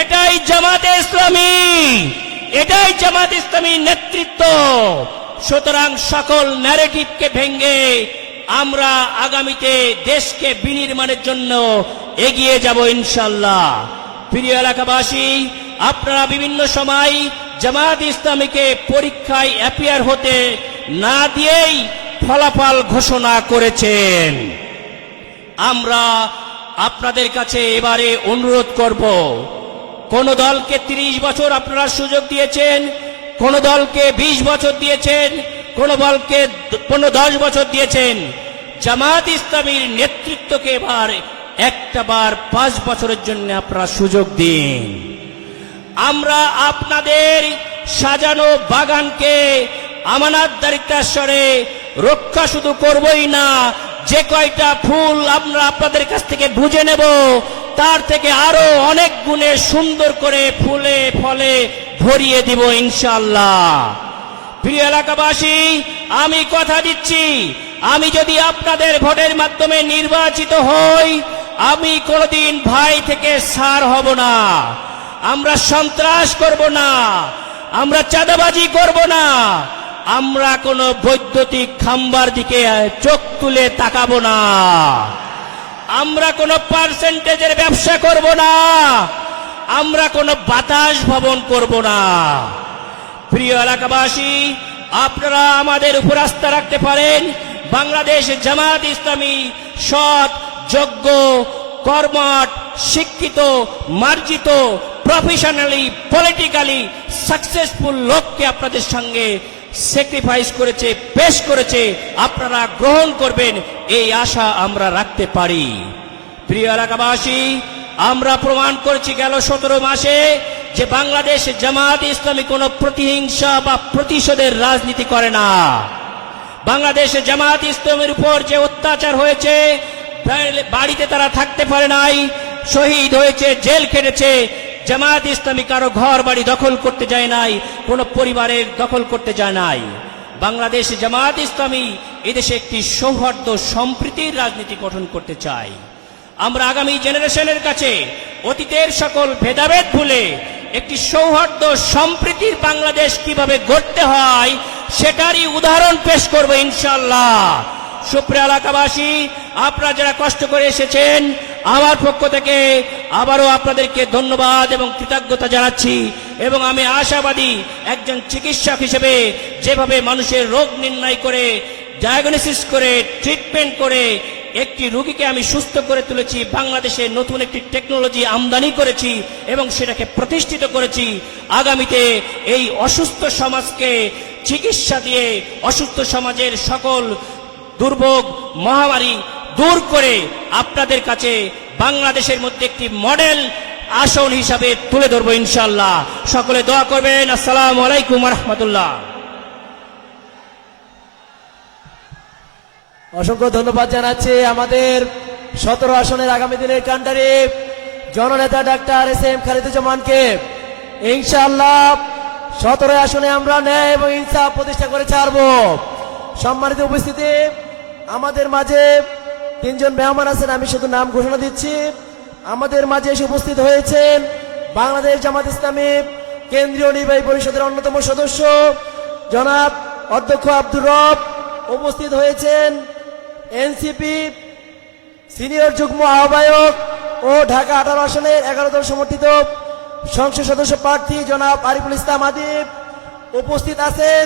এটাই জামাতে ইসলামী, এটাই জামাতে ইসলামীর নেতৃত্ব। সুতরাং সকল ন্যারেটিভকে ভেঙে আমরা আগামীতে দেশকে বিনির্মাণের জন্য এগিয়ে যাব ইনশাআল্লাহ। প্রিয় এলাকাবাসী, আপনারা বিভিন্ন সময় জামাতে ইসলামীকে পরীক্ষায় অ্যাপিয়ার হতে না দিয়েই ফলাফল ঘোষণা করেছেন। আমরা আপনাদের কাছে এবারে অনুরোধ করব, কোন দলকে 30 বছর আপনারা সুযোগ দিয়েছেন, কোন দলকে 20 বছর দিয়েছেন, কোন দলকে 10 বছর দিয়েছেন। জামাত ইসলামীর নেতৃত্বকে এবার একটাবার 5 বছরের জন্য আপনারা সুযোগ দিন। আমরা আপনাদের সাজানো বাগানকে আমানতদারিত্বের স্বরে রক্ষা শুধু করবই না, যে কয়টা ফুল আমরা আপনাদের কাছ থেকে বুঝে নেব তার থেকে আরো অনেক গুণে সুন্দর করে ফুলে ফলে ভরিয়ে দিব ইনশাআল্লাহ। প্রিয় এলাকাবাসী, আমি কথা দিচ্ছি, আমি যদি আপনাদের ভোটের মাধ্যমে নির্বাচিত হই, আমি কোনোদিন ভাই থেকে সার হব না। আমরা সন্ত্রাস করব না, আমরা চাঁদাবাজি করব না, আমরা কোনো বৈদ্যুতিক খাম্বার দিকে চোখ তুলে তাকাবো না, আমরা কোনো পার্সেন্টেজের ব্যবসা করব না, আমরা কোনো বাতাস ভবন করব না। প্রিয় এলাকাবাসী, আপনারা আমাদের উপর আস্থা রাখতে পারেন। বাংলাদেশ জামাত ইসলামী সৎ, যোগ্য, কর্মঠ, শিক্ষিত, মার্জিত, প্রফেশনালি, পলিটিক্যালি সাকসেসফুল লোককে আপনাদের সঙ্গে স্যাক্রিফাইস করেছে, পেশ করেছে, আপনারা গ্রহণ করবেন এই আশা আমরা রাখতে পারি। প্রিয় এলাকাবাসী, আমরা প্রমাণ করেছি গেল 17 মাসে যে বাংলাদেশ জামাত ইসলামী কোনো প্রতিহিংসা বা প্রতিশোধের রাজনীতি করে না। বাংলাদেশ জামাত ইসলামের উপর যে অত্যাচার হয়েছে, বাড়িতে তারা থাকতে পারে নাই, শহীদ হয়েছে, জেল খেটেছে, জামাত ইসলামী কারো ঘর বাড়ি দখল করতে যায় নাই, কোনো পরিবারের দখল করতে যায় নাই। বাংলাদেশ জামাত ইসলামী এদেশে একটি সৌহার্দ্য সম্প্রীতির রাজনীতি গঠন করতে চায়। আমরা আগামী জেনারেশনের কাছে অতীতের সকল ভেদাভেদ ভুলে একটি সৌহার্দ্য সম্প্রীতির বাংলাদেশ কিভাবে গড়তে হয় সেটারই উদাহরণ পেশ করব ইনশাআল্লাহ। সুপ্রিয় এলাকাবাসী, আপনারা যারা কষ্ট করে এসেছেন, আমার পক্ষ থেকে আবারও আপনাদেরকে ধন্যবাদ এবং কৃতজ্ঞতা জানাচ্ছি। এবং আমি আশাবাদী, একজন চিকিৎসক হিসেবে যেভাবে মানুষের রোগ নির্ণয় করে, ডায়াগনোসিস করে, ট্রিটমেন্ট করে একটি রোগীকে আমি সুস্থ করে তুলেছি, বাংলাদেশে নতুন একটি টেকনোলজি আমদানি করেছি এবং সেটাকে প্রতিষ্ঠিত করেছি। আগামীতে এই অসুস্থ সমাজকে চিকিৎসা দিয়ে অসুস্থ সমাজের সকল দুর্ভোগ, মহামারী দূর করে আপনাদের কাছে বাংলাদেশের মধ্যে একটি মডেল আসন হিসাবে তুলে ধরবো ইনশাআল্লাহ। সকলে দোয়া করবেন। আসসালামু আলাইকুম ওয়া রাহমাতুল্লাহ। অসংখ্য ধন্যবাদ জানাচ্ছি আমাদের 17 আসনের আগামী দিনের কান্ডারি জননেতা ডাক্তার এস.এম. খালিদুজ্জামানকে। ইনশাআল্লাহ 17 আসনে আমরা ন্যায় এবং ইনসাফ প্রতিষ্ঠা করে ছাড়ব। সম্মানিত উপস্থিতি, আমাদের মাঝে 3 জন মেহমান আছেন, আমি শুধু নাম ঘোষণা দিচ্ছি। আমাদের মাঝে এসে উপস্থিত হয়েছেন বাংলাদেশ জামাত ইসলামী কেন্দ্রীয় নির্বাহী পরিষদের অন্যতম সদস্য জনাব অধ্যক্ষ আব্দুর রব, উপস্থিত হয়েছেন এনসিপি সিনিয়র যুগ্ম আহ্বায়ক ও ঢাকা 18 আসনের 11 দল সমর্থিত সংসদ সদস্য প্রার্থী জনাব আরিফুল ইসলাম আদিব, উপস্থিত আছেন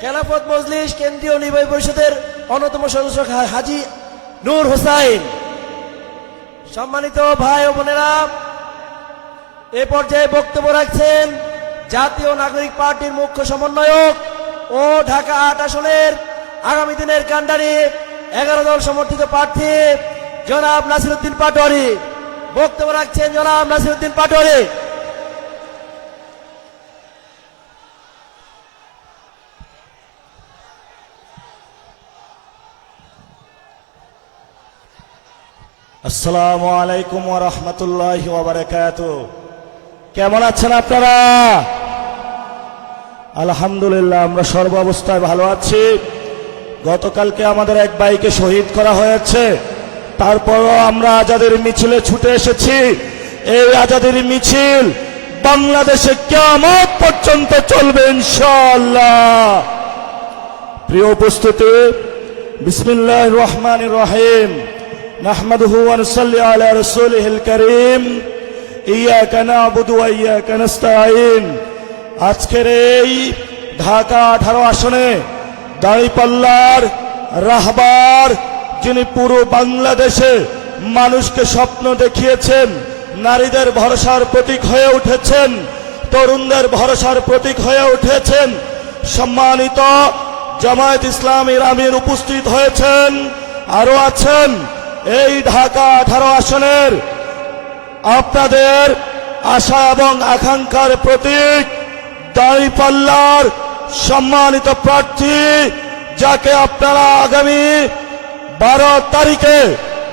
খেলাফত মজলিস কেন্দ্রীয় নির্বাহী পরিষদের অন্যতম সদস্য হাজী নূর হোসাইন। সম্মানিত ভাই ও বোনেরা, এ পর্যায়ে বক্তব্য রাখছেন জাতীয় নাগরিক পার্টির মুখ্য সমন্বয়ক ও ঢাকা 8 আসনের আগামী দিনের কান্ডারি 11 দল সমর্থিত প্রার্থী জনাব নাসিরউদ্দিন পাটোয়ারি। বক্তব্য রাখছেন জনাব নাসিরউদ্দিন পাটোয়ারি। আসসালামু আলাইকুম ওয়া রাহমাতুল্লাহি ওয়া বারাকাতুহু। কেমন আছেন আপনারা? আলহামদুলিল্লাহ, আমরা সর্বাবস্থায় ভালো আছি। গতকালকে আমাদের এক ভাইকে শহীদ করা হয়েছে, তারপরও আমরা আজাদের মিছিলে ছুটে এসেছি এই আজাদির মিছিল বাংলাদেশে কিয়ামত পর্যন্ত চলবে ইনশাআল্লাহ। প্রিয় উপস্থিতি, বিসমিল্লাহির রহমানির রহিম। নাহমাদুহু ওয়া নুসাল্লি আলা রাসূলিহিল কারীম। ইয়্যাকা না'বুদু ওয়া ইয়্যাকা নাস্তাঈন। আজকের এই ঢাকা 18 আসনে দাঁড়িপাল্লার রাহবার, যিনি পুরো বাংলাদেশে মানুষকে স্বপ্ন দেখিয়েছেন, নারীদের ভরসার প্রতীক হয়ে উঠেছেন, তরুণদের ভরসার প্রতীক হয়ে উঠেছেন, সম্মানিত জামায়াত ইসলামীর আমির উপস্থিত হয়েছেন, আরো আছেন এই ঢাকা 18 আসনের আপনাদের আশা এবং আকাঙ্ক্ষার প্রতীক দাঁড়িপাল্লার সম্মানিত প্রার্থী, যাকে আপনারা আগামী 12 তারিখে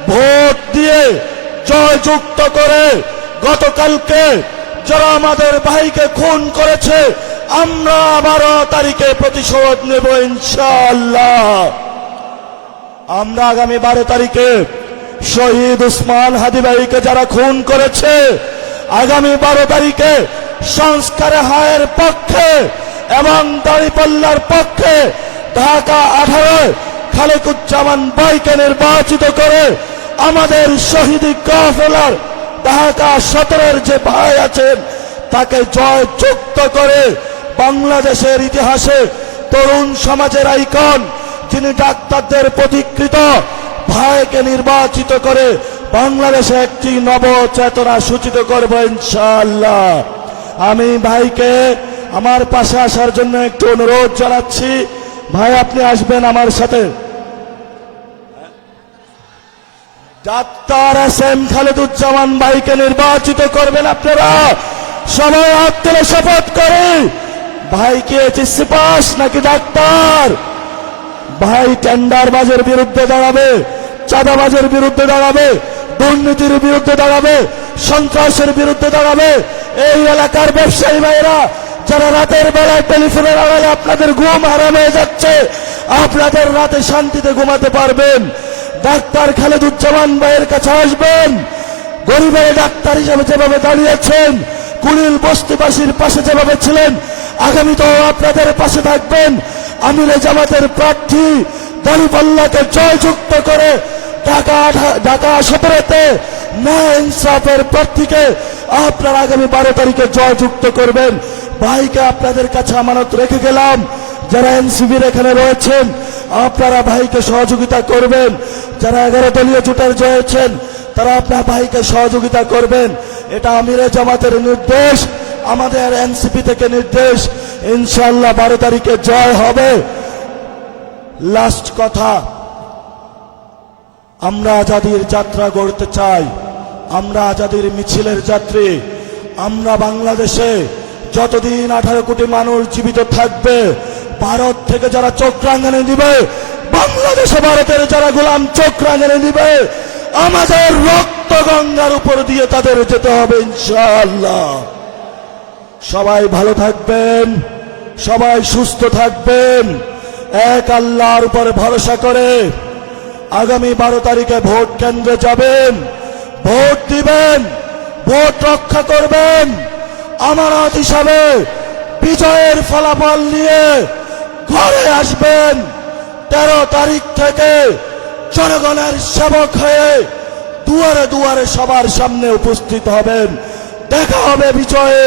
ভোট দিয়ে জয়যুক্ত করে, গতকালকে যারা আমাদের ভাইকে খুন করেছে আমরা 12 তারিখে প্রতিশোধ নেব ইনশাআল্লাহ। আমরা আগামী 12 তারিখে শহীদ উসমান হাদি ভাইকে যারা খুন করেছে, আগামী 12 তারিখে সংস্কারে হায়ের পক্ষে এবং দাঁড়িপাল্লার পক্ষে ঢাকা 18 খালেকুজ্জামান ভাইকে নির্বাচিত করে আমাদের শহীদি কাফেলার ঢাকা 17 যে ভাই আছেন তাকে জয়যুক্ত করে বাংলাদেশের ইতিহাসে তরুণ সমাজের আইকন, যিনি ডাক্তারদের প্রতিকৃত ভাইকে নির্বাচিত করে বাংলাদেশে একটি নবচেতনা সূচিত করব ইনশাআল্লাহ। আমি ভাইকে আমার পাশে আসার জন্য একটু অনুরোধ জানাচ্ছি। ভাই, আপনি আসবেন আমার সাথে। ডাক্তার এসএম খালেদুজ্জামান ভাইকে নির্বাচিত করবেন আপনারা। সবাই হাত তুলে শপথ করে। ভাই কি এইচএসসি পাস নাকি ডাক্তার? ভাই টেন্ডারবাজের বিরুদ্ধে দাঁড়াবে, চাঁদাবাজের বিরুদ্ধে দাঁড়াবে, দুর্নীতির বিরুদ্ধে দাঁড়াবে, সন্ত্রাসের বিরুদ্ধে দাঁড়াবে। এই এলাকার ব্যবসায়ী ভাইরা যারা রাতের বেলায় টেলিফোনের আড়ালে আপনাদের ঘুম হারাম হয়ে যাচ্ছে, আপনাদের রাতে শান্তিতে ঘুমাতে পারবেন। ডাক্তার খালেদুজ্জামান ভাইয়ের কাছে আসবেন। গরিবের ডাক্তার হিসেবে যেভাবে দাঁড়িয়েছেন, কুড়িল বস্তিবাসীর পাশে যেভাবে ছিলেন, আগামীতেও আপনাদের পাশে থাকবেন। আমিরে জামাতের প্রার্থী দাঁড়িপাল্লাকে জয়যুক্ত করে ঢাকা 17-তে ন্যায় ইনসাফের প্রার্থীকে আপনারা আগামী 12 তারিখে জয়যুক্ত করবেন। ভাইকে আপনাদের কাছে আমানত রেখে গেলাম। যারা এনসিবির এখানে রয়েছেন আপনারা ভাইকে সহযোগিতা করবেন। যারা 11 দলীয় জোটের জয়েছেন তারা আপনার ভাইকে সহযোগিতা করবেন। এটা আমিরে জামাতের নির্দেশ, আমাদের এনসিপি থেকে নির্দেশ। ইনশাআল্লাহ 12 তারিখে জয় হবে। লাস্ট কথা, আমরা আজাদির যাত্রা গড়তে চাই, আমরা আজাদির মিছিলের যাত্রী। আমরা বাংলাদেশে যতদিন 18 কোটি মানুষ জীবিত থাকবে, ভারত থেকে যারা চোখ রাঙানি দিবে, বাংলাদেশে ভারতের যারা গোলাম চোখ রাঙানি দিবে, আমাদের রক্ত গঙ্গার উপর দিয়ে তাদের যেতে হবে ইনশাআল্লাহ। সবাই ভালো থাকবেন, সবাই সুস্থ থাকবেন, এক আল্লাহর উপর ভরসা করে আগামী 12 তারিখে ভোট কেন্দ্রে যাবেন, ভোট দিবেন, ভোট রক্ষা করবেন। আমানত হিসাবে বিজয়ের ফলাফল নিয়ে ঘরে আসবেন। 13 তারিখ থেকে জনগণের সেবক হয়ে দুয়ারে দুয়ারে সবার সামনে উপস্থিত হবেন। দেখা হবে বিজয়ে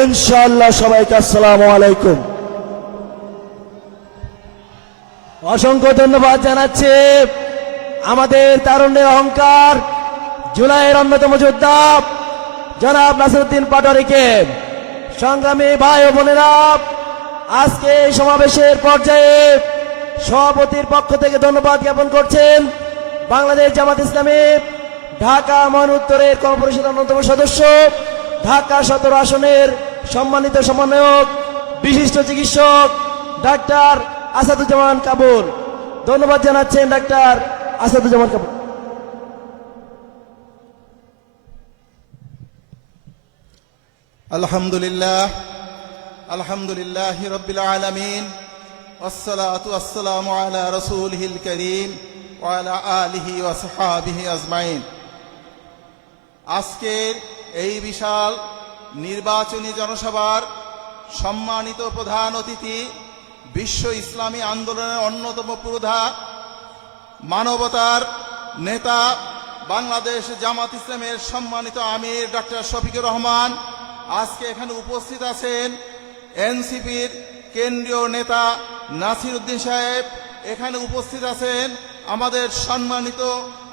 ইনশাআল্লাহ। সবাইকে আসসালামু আলাইকুম। অসংখ্য ধন্যবাদ জানাচ্ছি আমাদের তারুণ্যের অহংকার, জুলাইয়ের অন্যতম যোদ্ধা জনাব নাসিরউদ্দিন পাটোয়ারীকে। সংগ্রামী ভাই ও বোনেরা, আজকে এই সমাবেশের পর্যায়ে সভাপতির পক্ষ থেকে ধন্যবাদ জ্ঞাপন করছেন বাংলাদেশ জামাত ইসলামী ঢাকা মহানগরের কর্পোরেশনের অন্যতম সদস্য, ঢাকা 17 আসনের সম্মানিত সমন্বয়ক, বিশিষ্ট চিকিৎসক ডাক্তার আসাদুজ্জামান কাবুল। ধন্যবাদ জানাচ্ছেন ডাক্তার আসাদুজ্জামান কাবুল। আলহামদুলিল্লাহ, আলহামদুলিল্লাহ রাব্বিল আলামিন, ওয়াসসালাতু ওয়াসসালামু আলা রাসূলিহিল কারীম ওয়া আলা আলিহি ওয়া সাহবিহি আজমাইন। আজকের এই বিশাল নির্বাচনী জনসভার সম্মানিত প্রধান অতিথি, বিশ্ব ইসলামী আন্দোলনের অন্যতম পুরোধা, মানবতার নেতা, বাংলাদেশ জামাত ইসলামের সম্মানিত আমির ডক্টর শফিকুর রহমান, আজকে এখানে উপস্থিত আছেন এনসিপির কেন্দ্রীয় নেতা নাসির উদ্দিন সাহেব, এখানে উপস্থিত আছেন আমাদের সম্মানিত,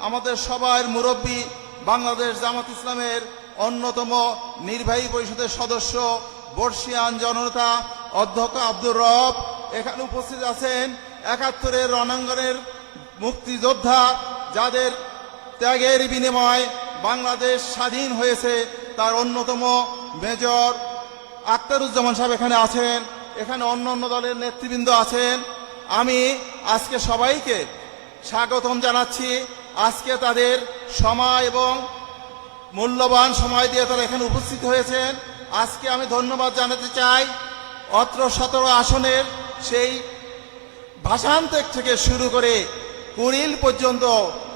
আমাদের সবার মুরব্বী, বাংলাদেশ জামাত ইসলামের অন্যতম নির্বাহী পরিষদের সদস্য, বর্ষিয়ান জননেতা অধ্যক্ষ আব্দুর রব, এখানে উপস্থিত আছেন ৭১-এর রণাঙ্গনের মুক্তিযোদ্ধা, যাদের ত্যাগের বিনিময়ে বাংলাদেশ স্বাধীন হয়েছে, তার অন্যতম মেজর আখতারুজ্জামান সাহেব এখানে আছেন, এখানে অন্য অন্য দলের নেতৃবৃন্দ আছেন। আমি আজকে সবাইকে স্বাগতম জানাচ্ছি। আজকে তাদের সময় এবং মূল্যবান সময় দিয়ে তারা এখানে উপস্থিত হয়েছেন। আজকে আমি ধন্যবাদ জানাতে চাই অত্র ১৭ আসনের সেই ভাষান্তর থেকে শুরু করে কুড়িল পর্যন্ত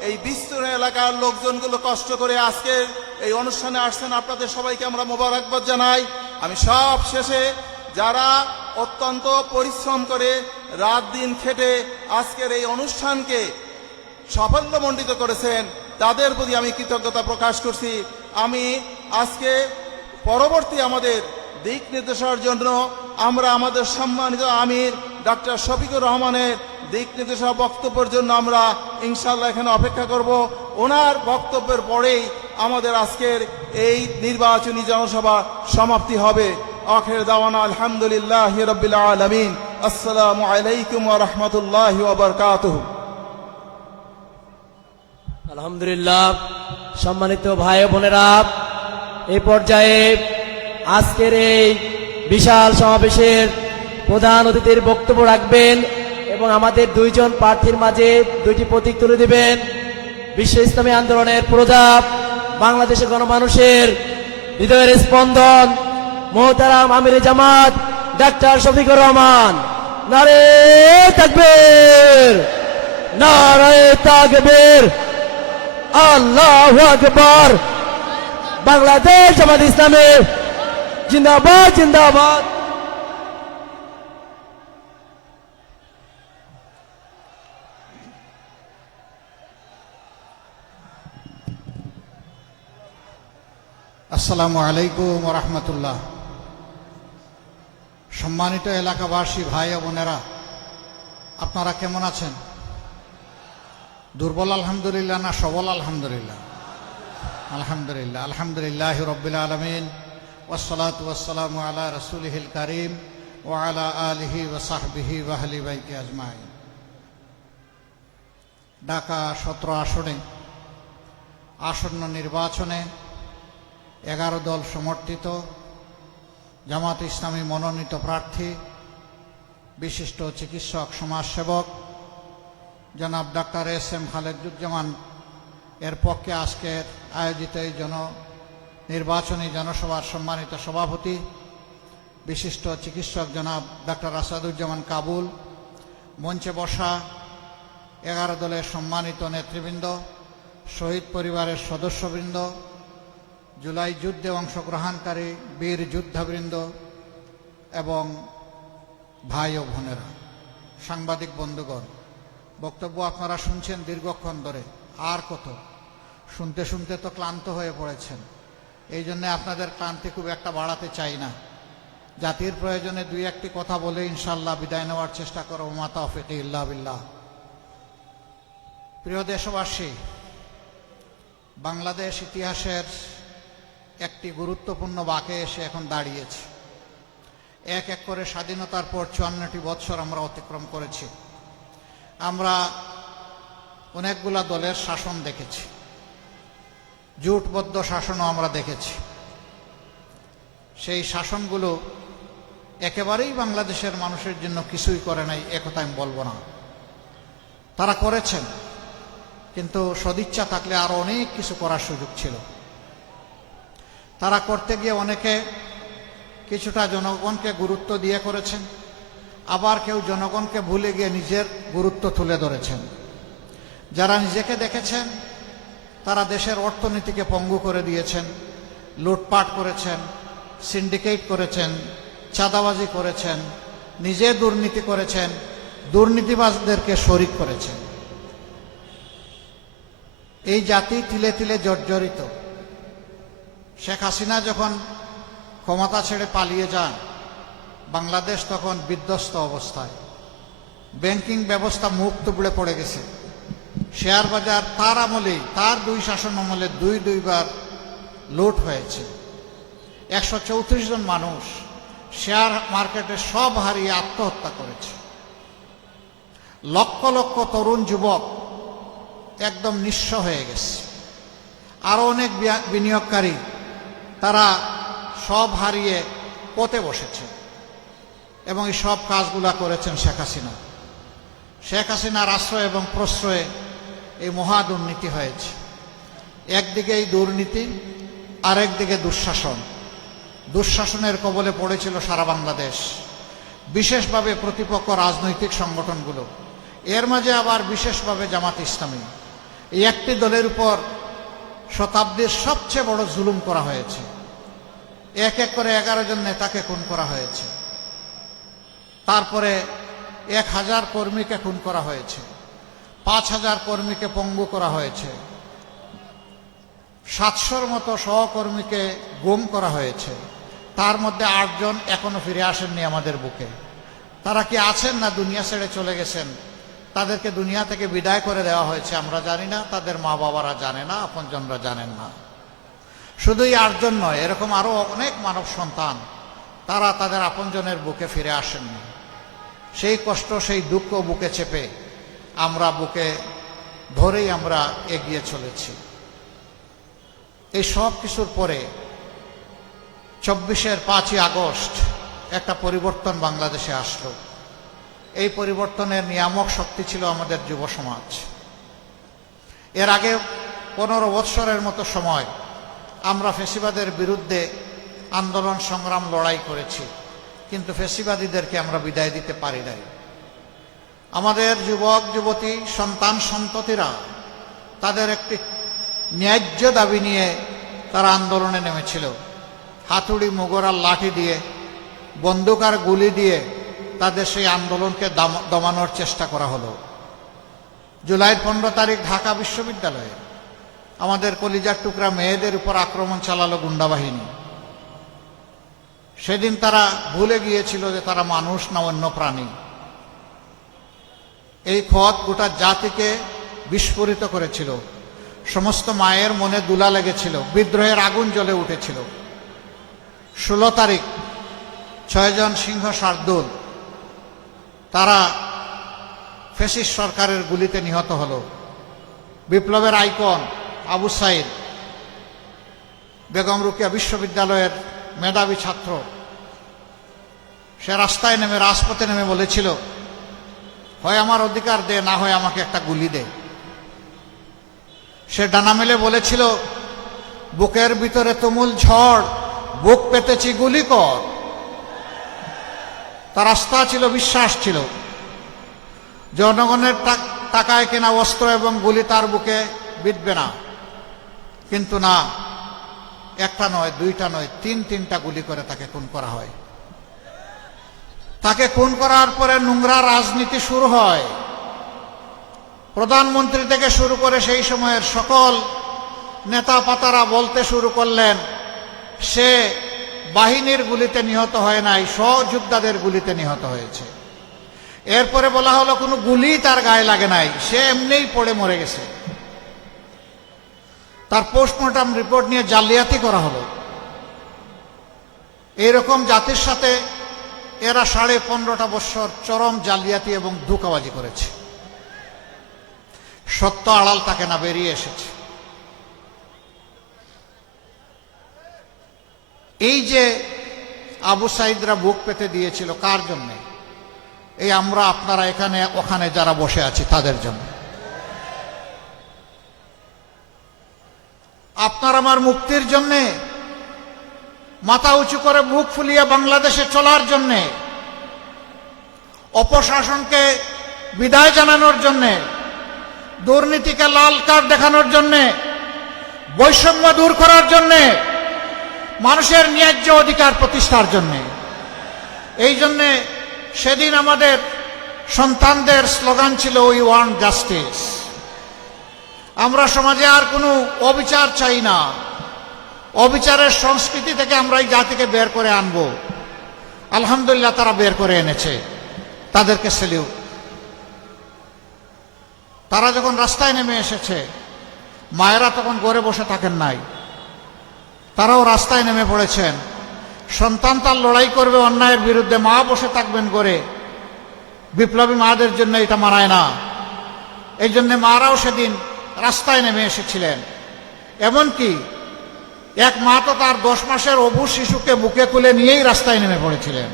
এই বিস্তীর্ণ এলাকার লোকজনগুলো কষ্ট করে আজকের এই অনুষ্ঠানে আসছেন। আপনাদের সবাইকে আমরা মোবারকবাদ জানাই। আমি সব শেষে যারা অত্যন্ত পরিশ্রম করে রাত দিন খেটে আজকের এই অনুষ্ঠানকে সাফল্যমণ্ডিত করেছেন, তাদের প্রতি আমি কৃতজ্ঞতা প্রকাশ করছি। আমি আজকে পরবর্তী আমাদের দিক নির্দেশনার জন্য আমরা আমাদের সম্মানিত আমির ডক্টর শফিকুর রহমানের দিক নির্দেশনা বক্তব্যের জন্য আমরা ইনশাআল্লাহ এখানে অপেক্ষা করব। ওনার বক্তব্যের পরেই আমাদের আজকের এই নির্বাচনী জনসভা সমাপ্তি হবে। আখির দাওয়ানা আলহামদুলিল্লাহি রাব্বিল আলামিন। আসসালামু আলাইকুম ওয়া রাহমাতুল্লাহি ওয়া বারাকাতুহু। আলহামদুলিল্লাহ। সম্মানিত ভাই ও বোনেরা, এই পর্যায়ে আজকের এই বিশাল সমাবেশের প্রধান অতিথির বক্তব্য রাখবেন এবং আমাদের দুইজন প্রার্থীর মাঝে দুইটি প্রতীক তুলে দিবেন। বিশ্ব ইসলামী আন্দোলনের প্রজাপ, বাংলাদেশের গণমানুষের হৃদয়ের স্পন্দন, মোহতারাম আমিরে জামাত ডাক্তার শফিকুর রহমান। নারে তাকবীর, নারে তাকবীর, আল্লাহু আকবার। বাংলাদেশ জামাত ইসলামী জিন্দাবাদ, জিন্দাবাদ। আসসালামু আলাইকুম ওয়া রাহমাতুল্লাহ। সম্মানিত এলাকাবাসী ভাই ও বোনেরা, আপনারা কেমন আছেন? দুর্বল আলহামদুলিল্লাহ না সবল আলহামদুলিল্লাহ? আলহামদুলিল্লাহ। আলহামদুলিল্লাহি রাব্বিল আলামিন, ওয়াসসালাতু ওয়াসসালামু আলা রাসূলিহিল কারীম ওয়া আলা আলিহি ওয়া সাহবিহি ওয়া আহলি বাইতি আজমাইন। ঢাকা ১৭ আসনে আসন্ন নির্বাচনে 11 দল সমর্থিত জামাত ইসলামী মনোনীত প্রার্থী, বিশিষ্ট চিকিৎসক সমাজসেবক জনাব ডাক্তার এস.এম. খালেদুজ্জামান এর পক্ষে আজকের আয়োজিত এই নির্বাচনী জনসভার সম্মানিত সভাপতি, বিশিষ্ট চিকিৎসক জনাব ডাক্তার আসাদুজ্জামান কাবুল, মঞ্চে বসা 11 দলের সম্মানিত নেতৃবৃন্দ, শহীদ পরিবারের সদস্যবৃন্দ, জুলাই যুদ্ধে অংশগ্রহণকারী বীর যোদ্ধাবৃন্দ এবং ভাই ও বোনেরা, সাংবাদিক বন্ধুগণ, বক্তব্য আপনারা শুনছেন দীর্ঘক্ষণ ধরে। আর কত শুনতে শুনতে তো ক্লান্ত হয়ে পড়েছেন। এই জন্য আপনাদের ক্লান্তি খুব একটা বাড়াতে চাই না। জাতির প্রয়োজনে দুই একটি কথা বলে ইনশাআল্লাহ বিদায় নেওয়ার চেষ্টা করব। মা তাওফীক ইল্লা বিল্লাহ। প্রিয় দেশবাসী, বাংলাদেশ ইতিহাসের একটি গুরুত্বপূর্ণ বাঁকে এসে এখন দাঁড়িয়েছে। এক এক করে স্বাধীনতার পর ৫৪টি বৎসর আমরা অতিক্রম করেছি। আমরা অনেকগুলা দলের শাসন দেখেছি, জোটবদ্ধ শাসনও আমরা দেখেছি। সেই শাসনগুলো একেবারেই বাংলাদেশের মানুষের জন্য কিছুই করে নাই একথা আমি বলবো না। তারা করেছেন, কিন্তু সদিচ্ছা থাকলে আরো অনেক কিছু করার সুযোগ ছিল। তারা করতে গিয়ে অনেকে কিছুটা জনগণকে গুরুত্ব দিয়ে করেছেন, আবার কেউ জনগণকে ভুলে গিয়ে নিজের গুরুত্ব তুলে ধরেছেন। যারা নিজেকে দেখেছেন তারা দেশের অর্থনীতিকে পঙ্গু করে দিয়েছেন, লুটপাট করেছেন, সিন্ডিকেট করেছেন, চাঁদাবাজি করেছেন, নিজে দুর্নীতি করেছেন, দুর্নীতিবাজদেরকে শরিক করেছেন। এই জাতি তিলে তিলে জর্জরিত। শেখ হাসিনা যখন ক্ষমতা ছেড়ে পালিয়ে যান, বাংলাদেশ তখন বিধ্বস্ত অবস্থায়। ব্যাংকিং ব্যবস্থা মুখ তুবড়ে পড়ে গেছে। শেয়ার বাজার তার আমলেই, তার দুই শাসন আমলে দুইবার লুট হয়েছে। 134 জন মানুষ শেয়ার মার্কেটে সব হারিয়ে আত্মহত্যা করেছে। লক্ষ লক্ষ তরুণ যুবক একদম নিঃস্ব হয়ে গেছে। আরো অনেক বিনিয়োগকারী তারা সব হারিয়ে পথে বসেছে। এবং এই সব কাজগুলা করেছেন শেখ হাসিনা। শেখ হাসিনার আশ্রয় এবং প্রশ্রয়ে এই মহা দুর্নীতি হয়েছে। একদিকে এই দুর্নীতি, আরেকদিকে দুঃশাসন। দুঃশাসনের কবলে পড়েছিল সারা বাংলাদেশ, বিশেষভাবে প্রতিপক্ষ রাজনৈতিক সংগঠনগুলো। এর মাঝে আবার বিশেষভাবে জামাত ইসলামী। এই একটি দলের উপর শতাব্দীর সবচেয়ে বড় জুলুম করা হয়েছে। এক এক করে 11 জন নেতাকে খুন করা হয়েছে। তারপরে 1000 কর্মীকে খুন করা হয়েছে, 5000 কর্মীকে পঙ্গু করা হয়েছে, 700-র মতো সহকর্মীকে গুম করা হয়েছে। তার মধ্যে 8 জন এখনো ফিরে আসেননি আমাদের বুকে। তারা কি আছেন না দুনিয়া ছেড়ে চলে গেছেন? তাদেরকে দুনিয়া থেকে বিদায় করে দেওয়া হয়েছে, আমরা জানি না, তাদের মা বাবারা জানে না, আপনজনরা জানেন না। শুধুই 8 জন নয়, এরকম আরো অনেক মানব সন্তান তারা তাদের আপনজনের বুকে ফিরে আসেননি। সেই কষ্ট, সেই দুঃখ বুকে চেপে আমরা বুকে ধরেই আমরা এগিয়ে চলেছি। এই সব কিছুর পরে 24-এর 5ই আগস্ট একটা পরিবর্তন বাংলাদেশে আসলো। এই পরিবর্তনের নিয়ামক শক্তি ছিল আমাদের যুব সমাজ। এর আগে 15 বৎসরের মতো সময় আমরা ফ্যাসিবাদের বিরুদ্ধে আন্দোলন সংগ্রাম লড়াই করেছি, কিন্তু ফ্যাসিবাদীদেরকে আমরা বিদায় দিতে পারি নাই। আমাদের যুবক যুবতী সন্তান সন্ততিরা তাদের একটি ন্যায্য দাবি নিয়ে তারা আন্দোলনে নেমেছিল। হাতুড়ি, মুগর আর লাঠি দিয়ে, বন্দুক আর গুলি দিয়ে তাদের সেই আন্দোলনকে দমানোর চেষ্টা করা হলো। জুলাইয়ের 15 তারিখ ঢাকা বিশ্ববিদ্যালয়ে আমাদের কলিজার টুকরা মেয়েদের উপর আক্রমণ চালালো গুন্ডা বাহিনী। সেদিন তারা ভুলে গিয়েছিল যে তারা মানুষ না অন্য প্রাণী। এই ক্ষত গোটা জাতিকে বিস্ফোরিত করেছিল। সমস্ত মায়ের মনে দুলা লেগেছিল, বিদ্রোহের আগুন জ্বলে উঠেছিল। 16 তারিখ 6 জন সিংহ শার্দুল তারা ফ্যাসিস্ট সরকারের গুলিতে নিহত হলো। বিপ্লবের আইকন আবু সাইদ, বেগম রোকেয়া বিশ্ববিদ্যালয়ের মেধাবী ছাত্র, সে রাস্তায় নেমে, রাজপথে নেমে বলেছিল, হয় আমার অধিকার দে, না হয় আমাকে একটা গুলি দে। সে ডানা মেলে বলেছিল, বুকের ভিতরে তুমুল ঝড়, বুক পেতেছি, গুলি কর। তার আস্থা ছিল, বিশ্বাস ছিল, জনগণের টাকায় কেনা অস্ত্র এবং গুলি তার বুকে বিঁধবে না। কিন্তু না, একটা নয়, দুইটা নয়, তিনটা গুলি করে তাকে খুন করা হয়। তাকে খুন করার পরে নোংরা রাজনীতি শুরু হয়। প্রধানমন্ত্রী থেকে শুরু করে সেই সময়ের সকল নেতা পাতারা বলতে শুরু করলেন, সে বাহিনীর গুলিতে নিহত হয় নাই, সহযোদ্ধাদের গুলিতে নিহত হয়েছে। এরপরে বলা হলো কোনো গুলি তার গায়ে লাগে নাই, সে এমনিই পড়ে মরে গেছে। তার পোস্টমর্টম রিপোর্ট নিয়ে জালিয়াতি করা হলো। এইরকম জাতির সাথে এরা 15.5 বছর চরম জালিয়াতি এবং ধোঁকাবাজি করেছে। সত্য আড়াল তাকে না, বেরিয়ে এসেছে। এই যে আবু সাইদরা বুক পেতে দিয়েছিল, কার জন্য? এই আমরা, আপনারা, এখানে ওখানে যারা বসে আছি তাদের জন্য। আপনার আমার মুক্তির জন্যে, মাথা উঁচু করে বুক ফুলিয়ে বাংলাদেশে চলার জন্যে, অপশাসনকে বিদায় জানানোর জন্যে, দুর্নীতিকে লাল কার্ড দেখানোর জন্যে, বৈষম্য দূর করার জন্যে, মানুষের ন্যায্য অধিকার প্রতিষ্ঠার জন্য। এই জন্যে সেদিন আমাদের সন্তানদের স্লোগান ছিল উই ওয়ান্ট জাস্টিস। আমরা সমাজে আর কোনো অবিচার চাই না। অবিচারের সংস্কৃতি থেকে আমরা এই জাতিকে বের করে আনবো। আলহামদুলিল্লাহ তারা বের করে এনেছে, তাদেরকে সেলিউট। তারা যখন রাস্তায় নেমে এসেছে, মায়েরা তখন ঘরে বসে থাকেন নাই, তারাও রাস্তায় নেমে পড়েছেন। সন্তান তার লড়াই করবে অন্যায়ের বিরুদ্ধে, মা বসে থাকবেন ঘরে। বিপ্লবী মাদের জন্য এটা মানায় না। এই জন্য মারাও সেদিন রাস্তায় নেমে এসেছিলেন। এমনকি এক মা তো তার 10 মাসের অবুঝ শিশুকে বুকে তুলে নিয়েই রাস্তায় নেমে পড়েছিলেন।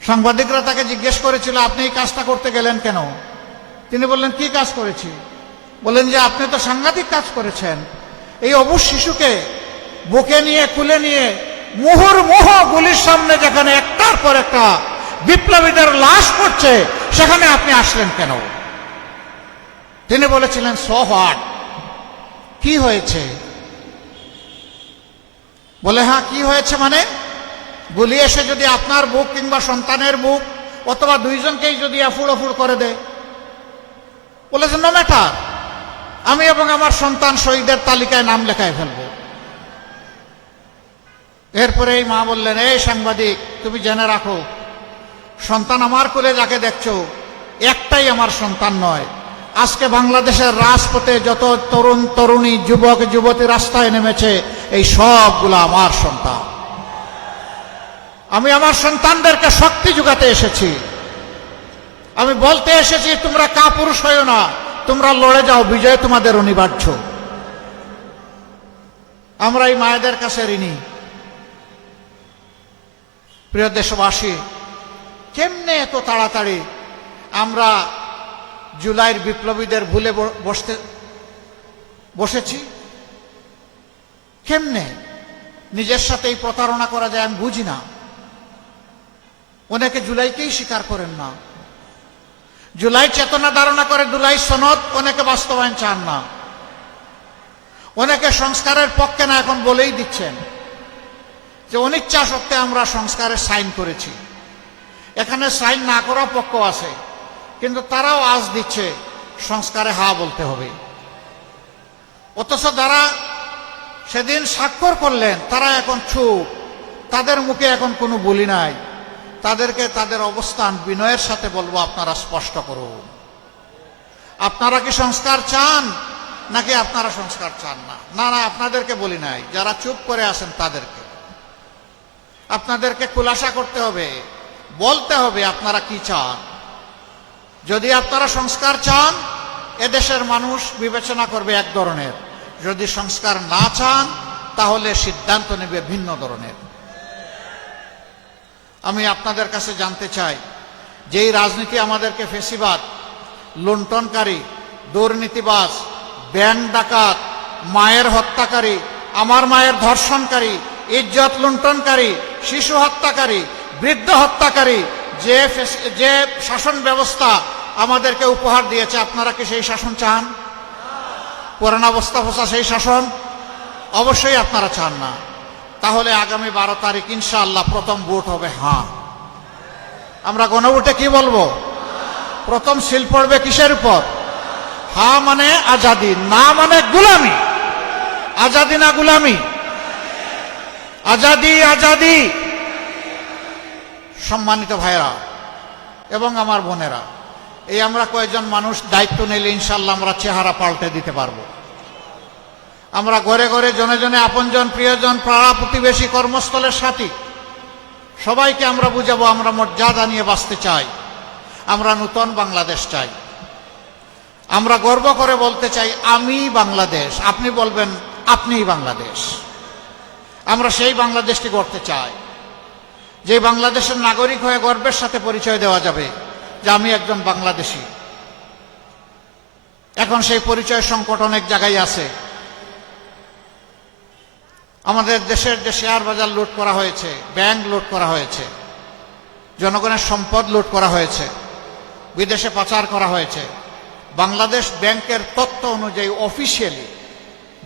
সাংবাদিকরা তাকে জিজ্ঞেস করেছিল, আপনি এই কাজটা করতে গেলেন কেন? তিনি বললেন, কি কাজ করেছি? বললেন যে আপনি তো সাংঘাতিক কাজ করেছেন। এই অবুঝ শিশুকে বুকে নিয়ে তুলে নিয়ে মুহুর্মুহ গুলির সামনে যেখানে একটার পর একটা বিপ্লবীদের লাশ পড়ছে, সেখানে আপনি আসলেন কেন? তিনি বলেছিলেন, সো হোয়াট, কি হয়েছে? বলে, হ্যাঁ কি হয়েছে মানে? গুলি এসে যদি আপনার বুক কিংবা সন্তানের বুক অথবা দুইজনকেই যদি আফুড় আফুড় করে দেয়, বলেছে নো ম্যাটার, আমি এবং আমার সন্তান শহীদের তালিকায় নাম লেখায় ফেলবো। এরপরে এই মা বললেন, এই সাংবাদিক, তুমি জেনে রাখো, সন্তান আমার কোলে যাকে দেখছো একটাই আমার সন্তান নয়। আজকে বাংলাদেশের রাজপথে যত তরুণ তরুণী যুবক যুবতী রাস্তায় নেমেছে, এই সবগুলো আমার সন্তান। আমি আমার সন্তানদেরকে শক্তি যোগাতে এসেছি। আমি বলতে এসেছি, তোমরা কাপুরুষ হয়ো না, তোমরা লড়ে যাও, বিজয় তোমাদের অনিবার্য। আমরা এই মায়েদের কাছে ঋণী। প্রিয় দেশবাসী, কেমনে এত তাড়াতাড়ি আমরা জুলাইয়ের বিপ্লবীদের ভুলে বসেছি? কেমনে নিজের সাথেই প্রতারণা করা যায় আমি বুঝি না। অনেকে জুলাইকেই স্বীকার করেন না। জুলাই চেতনা ধারণা করে জুলাই সনদ অনেকে বাস্তবায়ন চান না। অনেকে সংস্কারের পক্ষে না, এখন বলেই দিচ্ছেন যে অনিচ্ছা সত্ত্বে আমরা সংস্কারের সাইন করেছি। এখানে সাইন না করা পক্ষ আছে, কিন্তু তারাও আজ দিচ্ছে সংস্কারে হা বলতে হবে। অথচ যারা সেদিন স্বাক্ষর করলেন তারা এখন চুপ, তাদের মুখে এখন কোনো বলি নাই। তাদেরকে তাদের অবস্থান বিনয়ের সাথে বলবো, আপনারা স্পষ্ট করুন, আপনারা কি সংস্কার চান নাকি আপনারা সংস্কার চান না? না না, আপনাদেরকে বলি নাই, যারা চুপ করে আছেন তাদেরকে আপনাদেরকে খুলাসা করতে হবে, বলতে হবে আপনারা কি চান। যদি আপনারা সংস্কার চান, এদেশের মানুষ বিবেচনা করবে এক ধরনের, যদি সংস্কার না চান তাহলে সিদ্ধান্ত নেবে ভিন্ন ধরনের। আমি আপনাদের কাছে জানতে চাই, যেই রাজনীতি আমাদেরকে ফেসিবাদ, লুণ্ঠনকারী, দুর্নীতিবাজ, ব্যাংক ডাকাত, মায়ের হত্যাকারী, আমার মায়ের ধর্ষণকারী, ইজ্জত লুণ্ঠনকারী, শিশু হত্যাকারী, বৃদ্ধ হত্যাকারী যে শাসন ব্যবস্থা আমাদেরকে উপহার দিয়েছে, আপনারা কি সেই শাসন চান? পুরানা অবস্থা ফসা সেই শাসন অবশ্যই আপনারা চান না। তাহলে আগামী 12 তারিখ ইনশাআল্লাহ প্রথম ভোট হবে হ্যাঁ। আমরা গণভোটে কি বলবো? প্রথম সিল পড়বে কিসের উপর? হ্যাঁ মানে আজাদি, না মানে গুলামি। আজাদি না গুলামি? আজাদি, আজাদি। সম্মানিত ভাইরা এবং আমার বোনেরা, এই আমরা কয়েকজন মানুষ দায়িত্ব নিলে ইনশাআল্লাহ আমরা চেহারা পাল্টে দিতে পারবো। আমরা ঘরে ঘরে, জনে জনে, আপনজন, প্রিয়জন, পাড়া প্রতিবেশী, কর্মস্থলের সাথী সবাইকে আমরা বুঝাবো, আমরা মর্যাদা নিয়ে বাঁচতে চাই, আমরা নূতন বাংলাদেশ চাই। আমরা গর্ব করে বলতে চাই আমি বাংলাদেশ, আপনি বলবেন আপনিই বাংলাদেশ। আমরা সেই বাংলাদেশটি গড়তে চাই, যে বাংলাদেশের নাগরিক হয়ে গর্বের সাথে পরিচয় দেওয়া যাবে যে আমি একজন বাংলাদেশী। এখন সেই পরিচয় সংকট অনেক জায়গায় আছে। আমাদের দেশের যে শেয়ার বাজার লুট করা হয়েছে, ব্যাংক লুট করা হয়েছে, জনগণের সম্পদ লুট করা হয়েছে, বিদেশে পাচার করা হয়েছে। বাংলাদেশ ব্যাংকের তথ্য অনুযায়ী অফিসিয়ালি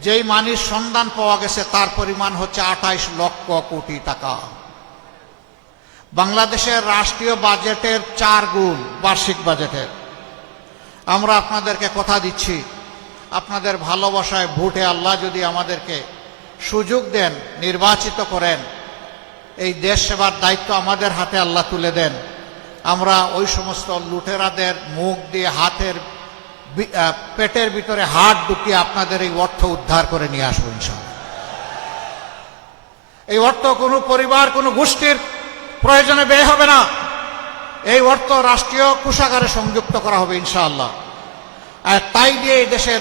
যেই মানির সন্ধান পাওয়া গেছে তার পরিমাণ হচ্ছে 28 লক্ষ কোটি টাকা। বাংলাদেশের রাষ্ট্রীয় বাজেটের 4 গুণ বার্ষিক বাজেটের। আমরা আপনাদেরকে কথা দিচ্ছি, আপনাদের ভালোবাসায় ভোটে আল্লাহ যদি আমাদেরকে সুযোগ দেন, নির্বাচিত করেন, এই দেশ সেবার দায়িত্ব আমাদের হাতে আল্লাহ তুলে দেন, আমরা ওই সমস্ত লুটেরাদের মুখ দিয়ে পেটের ভিতরে হাত ঢুকিয়ে আপনাদের এই অর্থ উদ্ধার করে নিয়ে আসবো ইনশাআল্লাহ। এই অর্থ কোনো পরিবার, কোনো গোষ্ঠীর প্রয়োজনে ব্যয় হবে না। এই অর্থ রাষ্ট্রীয় কোষাগারে সংযুক্ত করা হবে ইনশাআল্লাহ। আর তাই দিয়ে এই দেশের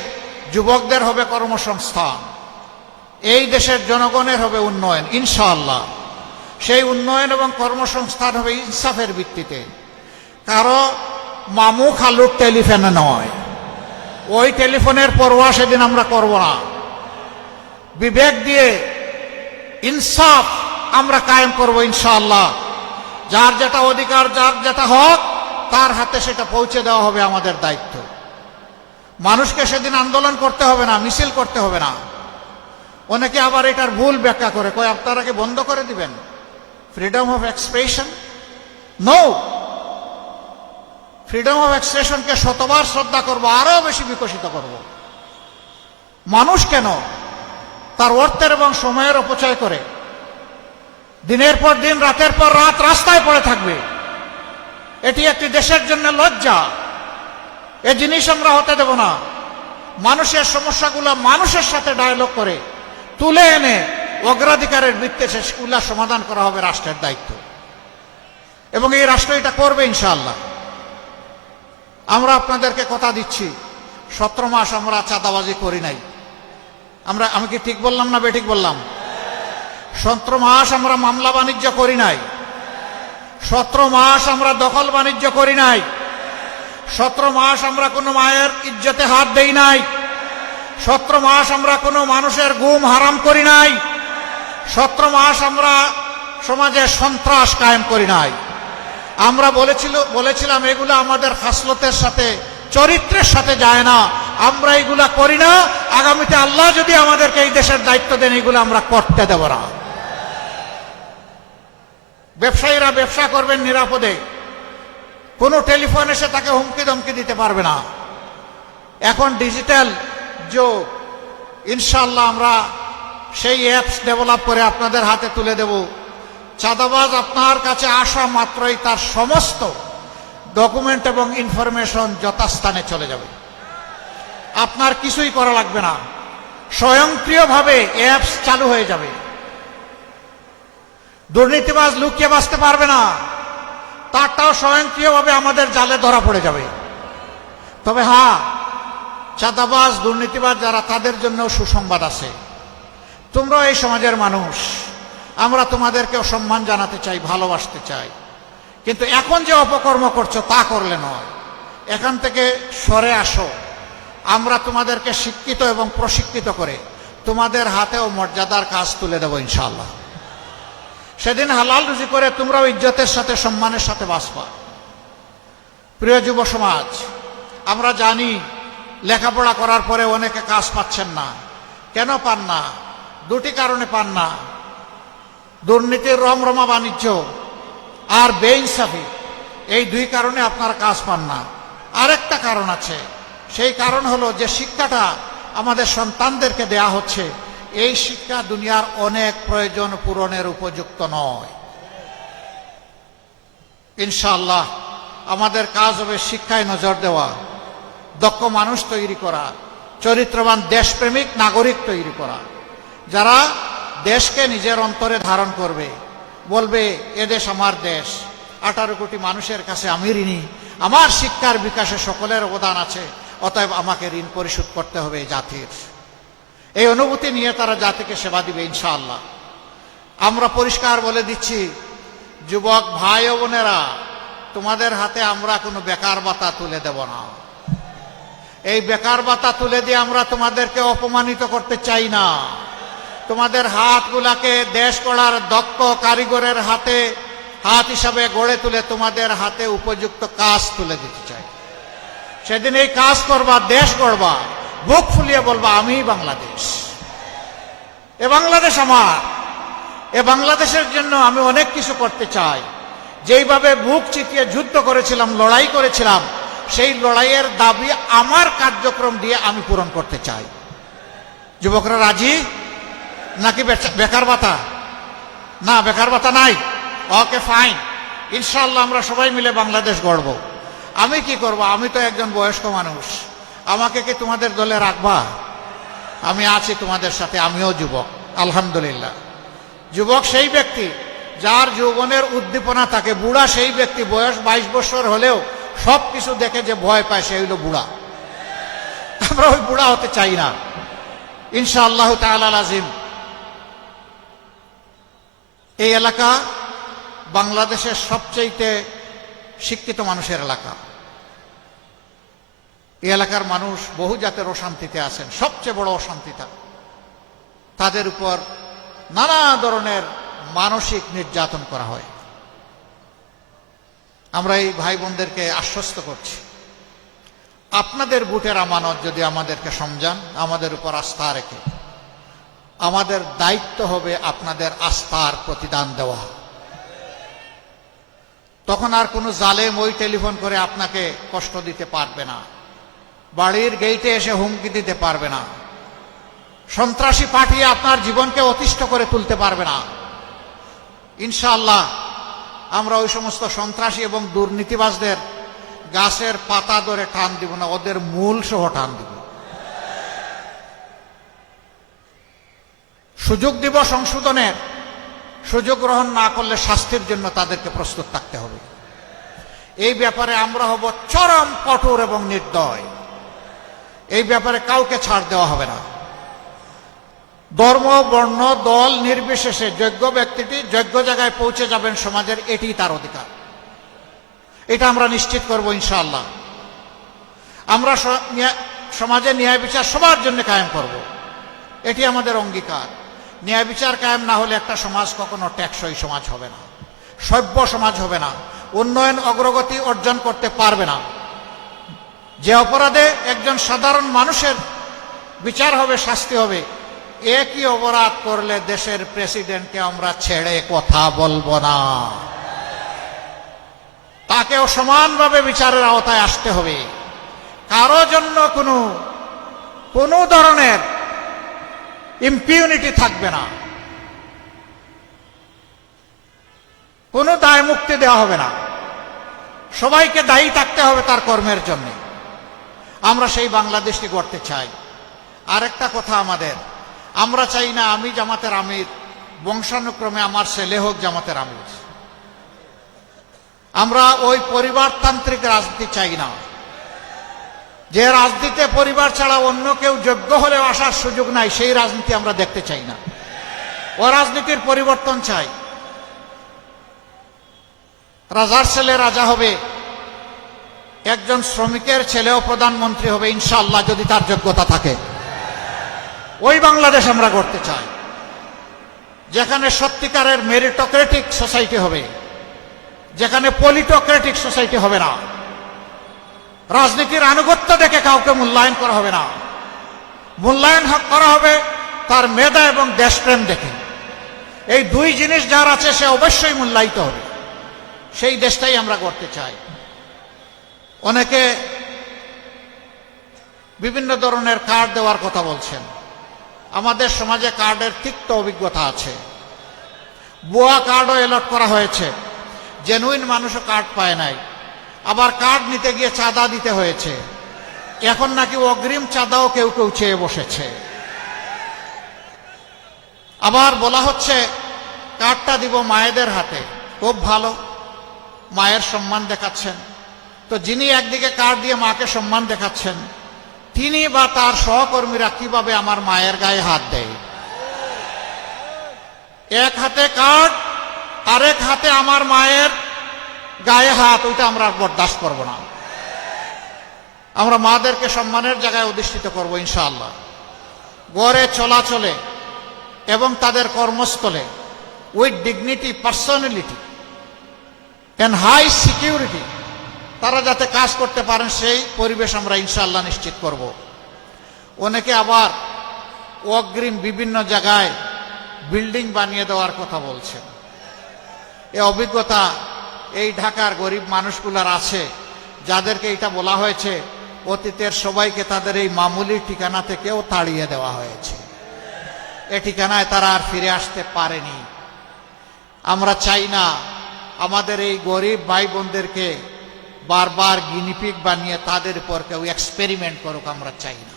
যুবকদের হবে কর্মসংস্থান, এই দেশের জনগণের হবে উন্নয়ন ইনশাআল্লাহ। সেই উন্নয়ন এবং কর্মসংস্থান হবে ইনসাফের ভিত্তিতে, কারো মামু খালুর টেলিফোনে নয়। ওই টেলিফোনের পরোয়া সেদিন আমরা করব না। বিবেক দিয়ে ইনসাফ আমরা কায়েম করব ইনশাআল্লাহ। যার যেটা অধিকার, যার যেটা হক, তার হাতে সেটা পৌঁছে দেওয়া হবে আমাদের দায়িত্ব। মানুষকে সেদিন আন্দোলন করতে হবে না, মিছিল করতে হবে না। অনেকে আবার এটার ভুল ব্যাখ্যা করে, কয় আপনারা কি বন্ধ করে দিবেন freedom of expression? No, freedom of এক্সপ্রেশনকে শতবার শ্রদ্ধা করব, আরো বেশি বিকশিত করব। মানুষ কেন তার অর্থের এবং সময়ের অপচয় করে দিনের পর দিন, রাতের পর রাত রাস্তায় পড়ে থাকবে? এটি একটি দেশের জন্য লজ্জা। এ জিনিস আমরা হতে দেব না। মানুষের সমস্যাগুলো মানুষের সাথে ডায়ালগ করে তুলে এনে অগ্রাধিকারের ভিত্তিতে সেগুলা সমাধান করা হবে রাষ্ট্রের দায়িত্ব, এবং এই রাষ্ট্র এটা করবে ইনশাআল্লাহ। আমরা আপনাদেরকে কথা দিচ্ছি, 17 মাস আমরা চাঁদাবাজি করি নাই। আমি কি ঠিক বললাম না বেঠিক বললাম? 17 মাস আমরা মামলা বাণিজ্য করি নাই। 17 মাস আমরা দখল বাণিজ্য করি নাই। 17 মাস আমরা কোনো মায়ের ইজ্জতে হাত দেই নাই। 17 মাস আমরা কোনো মানুষের গুম হারাম করি নাই। 17 মাস আমরা সমাজে সন্ত্রাস কায়েম করি নাই। আমরা বলেছিলাম এগুলো আমাদের খাসলতের সাথে, চরিত্রের সাথে যায় না, আমরা এগুলা করি না। আগামীতে আল্লাহ যদি আমাদেরকে এই দেশের দায়িত্ব দেন, এগুলো আমরা করতে দেব না। ব্যবসায়ীরা ব্যবসা করবেন নিরাপদে, কোনো টেলিফোন এসে তাকে হুমকি ধমকি দিতে পারবে না। এখন ডিজিটাল যুগ, ইনশাআল্লাহ আমরা সেই অ্যাপস ডেভেলপ করে আপনাদের হাতে তুলে দেব। চাঁদাবাজ আপনার কাছে আসা মাত্রই তার সমস্ত ডকুমেন্ট এবং ইনফরমেশন যথাস্থানে চলে যাবে। আপনার কিছুই করা লাগবে না, স্বয়ংক্রিয়ভাবে অ্যাপস চালু হয়ে যাবে। দুর্নীতিবাজ লুকিয়ে বাঁচতে পারবে না, তারটাও স্বয়ংক্রিয়ভাবে আমাদের জালে ধরা পড়ে যাবে। তবে হ্যাঁ, চাঁদাবাজ দুর্নীতিবাজ যারা, তাদের জন্য সুসংবাদ আছে। তোমরা এই সমাজের মানুষ, আমরা তোমাদেরকেও সম্মান জানাতে চাই, ভালোবাসতে চাই। কিন্তু এখন যে অপকর্ম করছো তা করলে নয়, এখান থেকে সরে আসো। আমরা তোমাদেরকে শিক্ষিত এবং প্রশিক্ষিত করে তোমাদের হাতেও মর্যাদার কাজ তুলে দেব ইনশাআল্লাহ। সেদিন হালাল রুজি করে তোমরাও ইজ্জতের সাথে, সম্মানের সাথে বাঁচবা। প্রিয় যুব সমাজ, আমরা জানি লেখাপড়া করার পরে অনেকে কাজ পাচ্ছেন না। কেন পান না? দুটি কারণে পান না। দুর্নীতির রমরমা বাণিজ্য আর বেইনসাফি, এই দুই কারণে আপনারা কাজ পান না। আরেকটা কারণ আছে, সেই কারণ হলো যে শিক্ষাটা আমাদের সন্তানদেরকে দেয়া হচ্ছে, এই শিক্ষা দুনিয়ার অনেক প্রয়োজন পূরণের উপযুক্ত নয়। ইনশাআল্লাহ আমাদের কাজ হবে শিক্ষায় নজর দেওয়া, দক্ষ মানুষ তৈরি করা, চরিত্রবান দেশপ্রেমিক নাগরিক তৈরি করা, যারা দেশকে নিজের অন্তরে ধারণ করবে, বলবে এদেশ আমার দেশ, 18 কোটি মানুষের কাছে আমি ঋণী, আমার শিক্ষার বিকাশে সকলের অবদান আছে, অতএব আমাকে ঋণ পরিশোধ করতে হবে এই জাতির। এই অনুভূতি নিয়ে তারা জাতিকে সেবা দিবে ইনশাআল্লাহ। আমরা পরিষ্কার বলে দিচ্ছি, যুবক ভাই ও বোনেরা, তোমাদের হাতে আমরা কোনো বেকার ভাতা তুলে দেব না। এই বেকার ভাতা তুলে দিয়ে আমরা তোমাদেরকে অপমানিত করতে চাই না। তোমাদের হাতগুলাকে দেশ গড়ার দক্ষ কারিগরের হাতে হাত হিসাবে গড়ে তুলে তোমাদের হাতে উপযুক্ত কাজ তুলে দিতে চাই। সেদিন এই কাজ করবা, দেশ গড়বা, বুক ফুলিয়ে বলবা আমি বাংলাদেশ। এ বাংলাদেশ আমার। এ বাংলাদেশের জন্য আমি অনেক কিছু করতে চাই। যেইভাবে বুক চিতিয়ে যুদ্ধ করেছিলাম, লড়াই করেছিলাম, সেই লড়াইয়ের দাবি আমার কার্যক্রম দিয়ে আমি পূরণ করতে চাই। যুবকরা রাজি নাকি বেকার ভাতা? না, বেকার ভাতা নাই। ওকে, ফাইন। ইনশাআল্লাহ আমরা সবাই মিলে বাংলাদেশ গড়ব। আমি কি করব? আমি তো একজন বয়স্ক মানুষ, আমাকে কি তোমাদের দলে রাখবা? আমি আছি তোমাদের সাথে, আমিও যুবক আলহামদুলিল্লাহ। যুবক সেই ব্যক্তি যার যৌবনের উদ্দীপনা থাকে, বুড়া সেই ব্যক্তি বয়স 22 বছর হলেও সব কিছু দেখে যে ভয় পায়, সে হইল বুড়া। আমরা ওই বুড়া হতে চাই না ইনশাআল্লাহ তাআলা আজিম। এই এলাকা বাংলাদেশের সবচেয়ে শিক্ষিত মানুষের এলাকা। এই এলাকার মানুষ বহু জাতের অশান্তিতে আছেন। সবচেয়ে বড় অশান্তিটা তাদের উপর নানা ধরনের মানসিক নির্যাতন করা হয়। আমরা এই ভাই বোনদেরকে আশ্বস্ত করছি, আপনাদের বুটের আমানত যদি আমাদেরকে সমঝান, আমাদের উপর আস্থা রেখে, আমাদের দায়িত্ব হবে আপনাদের আস্থার প্রতিদান দেওয়া। তখন আর কোনো জালেম ওই টেলিফোন করে আপনাকে কষ্ট দিতে পারবে না, বাড়ির গেইটে এসে হুমকি দিতে পারবে না, সন্ত্রাসী পাঠিয়ে আপনার জীবনকে অতিষ্ঠ করে তুলতে পারবে না। ইনশাআল্লাহ আমরা ওই সমস্ত সন্ত্রাসী এবং দুর্নীতিবাজদের গাছের পাতা ধরে টান দিব না, ওদের মূল সহ টান দিব। সুযোগ দিব সংশোধনের, সুযোগ গ্রহণ না করলে শাস্তির জন্য তাদেরকে প্রস্তুত থাকতে হবে। এই ব্যাপারে আমরা হব চরম কঠোর এবং নির্দয়। এই ব্যাপারে কাউকে ছাড় দেওয়া হবে না। ধর্ম, বর্ণ, দল নির্বিশেষে যোগ্য ব্যক্তিটি যোগ্য জায়গায় পৌঁছে যাবেন সমাজের, এটি তার অধিকার। এটা আমরা নিশ্চিত করব ইনশাআল্লাহ। আমরা সমাজে ন্যায় বিচার সবার জন্য কায়েম করব, এটি আমাদের অঙ্গীকার। ন্যায় বিচার কায়েম না হলে একটা সমাজ কখনো টেকসই সমাজ হবে না, সভ্য সমাজ হবে না, উন্নয়ন অগ্রগতি অর্জন করতে পারবে না। যে অপরাধে একজন সাধারণ মানুষের বিচার হবে, শাস্তি হবে, একই অপরাধ করলে দেশের প্রেসিডেন্টকে আমরা ছেড়ে কথা বলবো না, তাকেও সমানভাবে বিচারের আওতায় আসতে হবে। কারো জন্য কোনো ধরনের ইম্পিউনিটি থাকবে না, কোনো দায় মুক্তি দেওয়া হবে না। সবাইকে দায়ী থাকতে হবে তার কর্মের জন্য। আমরা সেই বাংলাদেশকে গড়তে চাই। আরেকটা কথা আমাদের, আমরা চাই না আমি জামাতের আমির, বংশানুক্রমে আমার ছেলে হোক জামাতের আমির। আমরা ওই পরিবারতান্ত্রিক রাজনীতি চাই না, যে রাজনীতিতে পরিবার ছাড়া অন্য কেউ যোগ্য হলেও আসার সুযোগ নাই, সেই রাজনীতি আমরা দেখতে চাই না। ও রাজনীতির পরিবর্তন চাই। রাজার ছেলে রাজা হবে, একজন শ্রমিকের ছেলেও প্রধানমন্ত্রী হবে ইনশাআল্লাহ, যদি তার যোগ্যতা থাকে। ওই বাংলাদেশ আমরা গড়তে চাই, যেখানে সত্যিকারের মেরিটোক্রেটিক সোসাইটি হবে, যেখানে পলিটোক্রেটিক সোসাইটি হবে না। রাজনীতির আনুগত্য দেখে কাউকে মূল্যায়ন করা হবে না, মূল্যায়ন করা হবে তার মেধা এবং দেশপ্রেম দেখে। এই দুই জিনিস যার আছে সে অবশ্যই মূল্যায়িত হবে। সেই দেশটাই আমরা গড়তে চাই। অনেকে বিভিন্ন ধরনের কার্ড দেওয়ার কথা বলছেন। আমাদের সমাজে কার্ডের তিক্ত অভিজ্ঞতা আছে। ভুয়া কার্ডও এলট করা হয়েছে, জেনুইন মানুষও কার্ড পায় নাই। আবার কার্ড নিতে গিয়ে চাঁদা দিতে হয়েছে। এখন নাকি অগ্রিম চাঁদাও কেউ কেউ চেয়ে বসেছে। আবার বলা হচ্ছে কার্ডটা দিব মায়েদের হাতে। খুব ভালো, মায়ের সম্মান দেখাচ্ছেন। তো যিনি একদিকে কার্ড দিয়ে মাকে সম্মান দেখাচ্ছেন, তিনি বা তার সহকর্মীরা কিভাবে আমার মায়ের গায়ে হাত দেয়? এক হাতে কার্ড, আরেক হাতে আমার মায়ের গায়ে হাত, ওইটা আমরা বরদাস্ত করব না। আমরা মাদেরকে সম্মানের জায়গায় অধিষ্ঠিত করব ইনশাআল্লাহ। গড়ে চলাচলে এবং তাদের কর্মস্থলে with dignity, personality and high security তারা যাতে কাজ করতে পারেন, সেই পরিবেশ আমরা ইনশাআল্লাহ নিশ্চিত করব। অনেকে আবার অগ্রিম বিভিন্ন জায়গায় বিল্ডিং বানিয়ে দেওয়ার কথা বলছেন। এ অভিজ্ঞতা এই ঢাকার গরিব মানুষগুলার আছে, যাদেরকে এটা বলা হয়েছে অতীতের সবাইকে তাদের এই মামুলি ঠিকানা থেকেও তাড়িয়ে দেওয়া হয়েছে। এ ঠিকানায় তারা আর ফিরে আসতে পারেনি। আমরা চাই না আমাদের এই গরিব ভাই বোনদেরকে বারবার গিনিপিগ বানিয়ে তাদের উপর কেউ এক্সপেরিমেন্ট করুক, আমরা চাই না।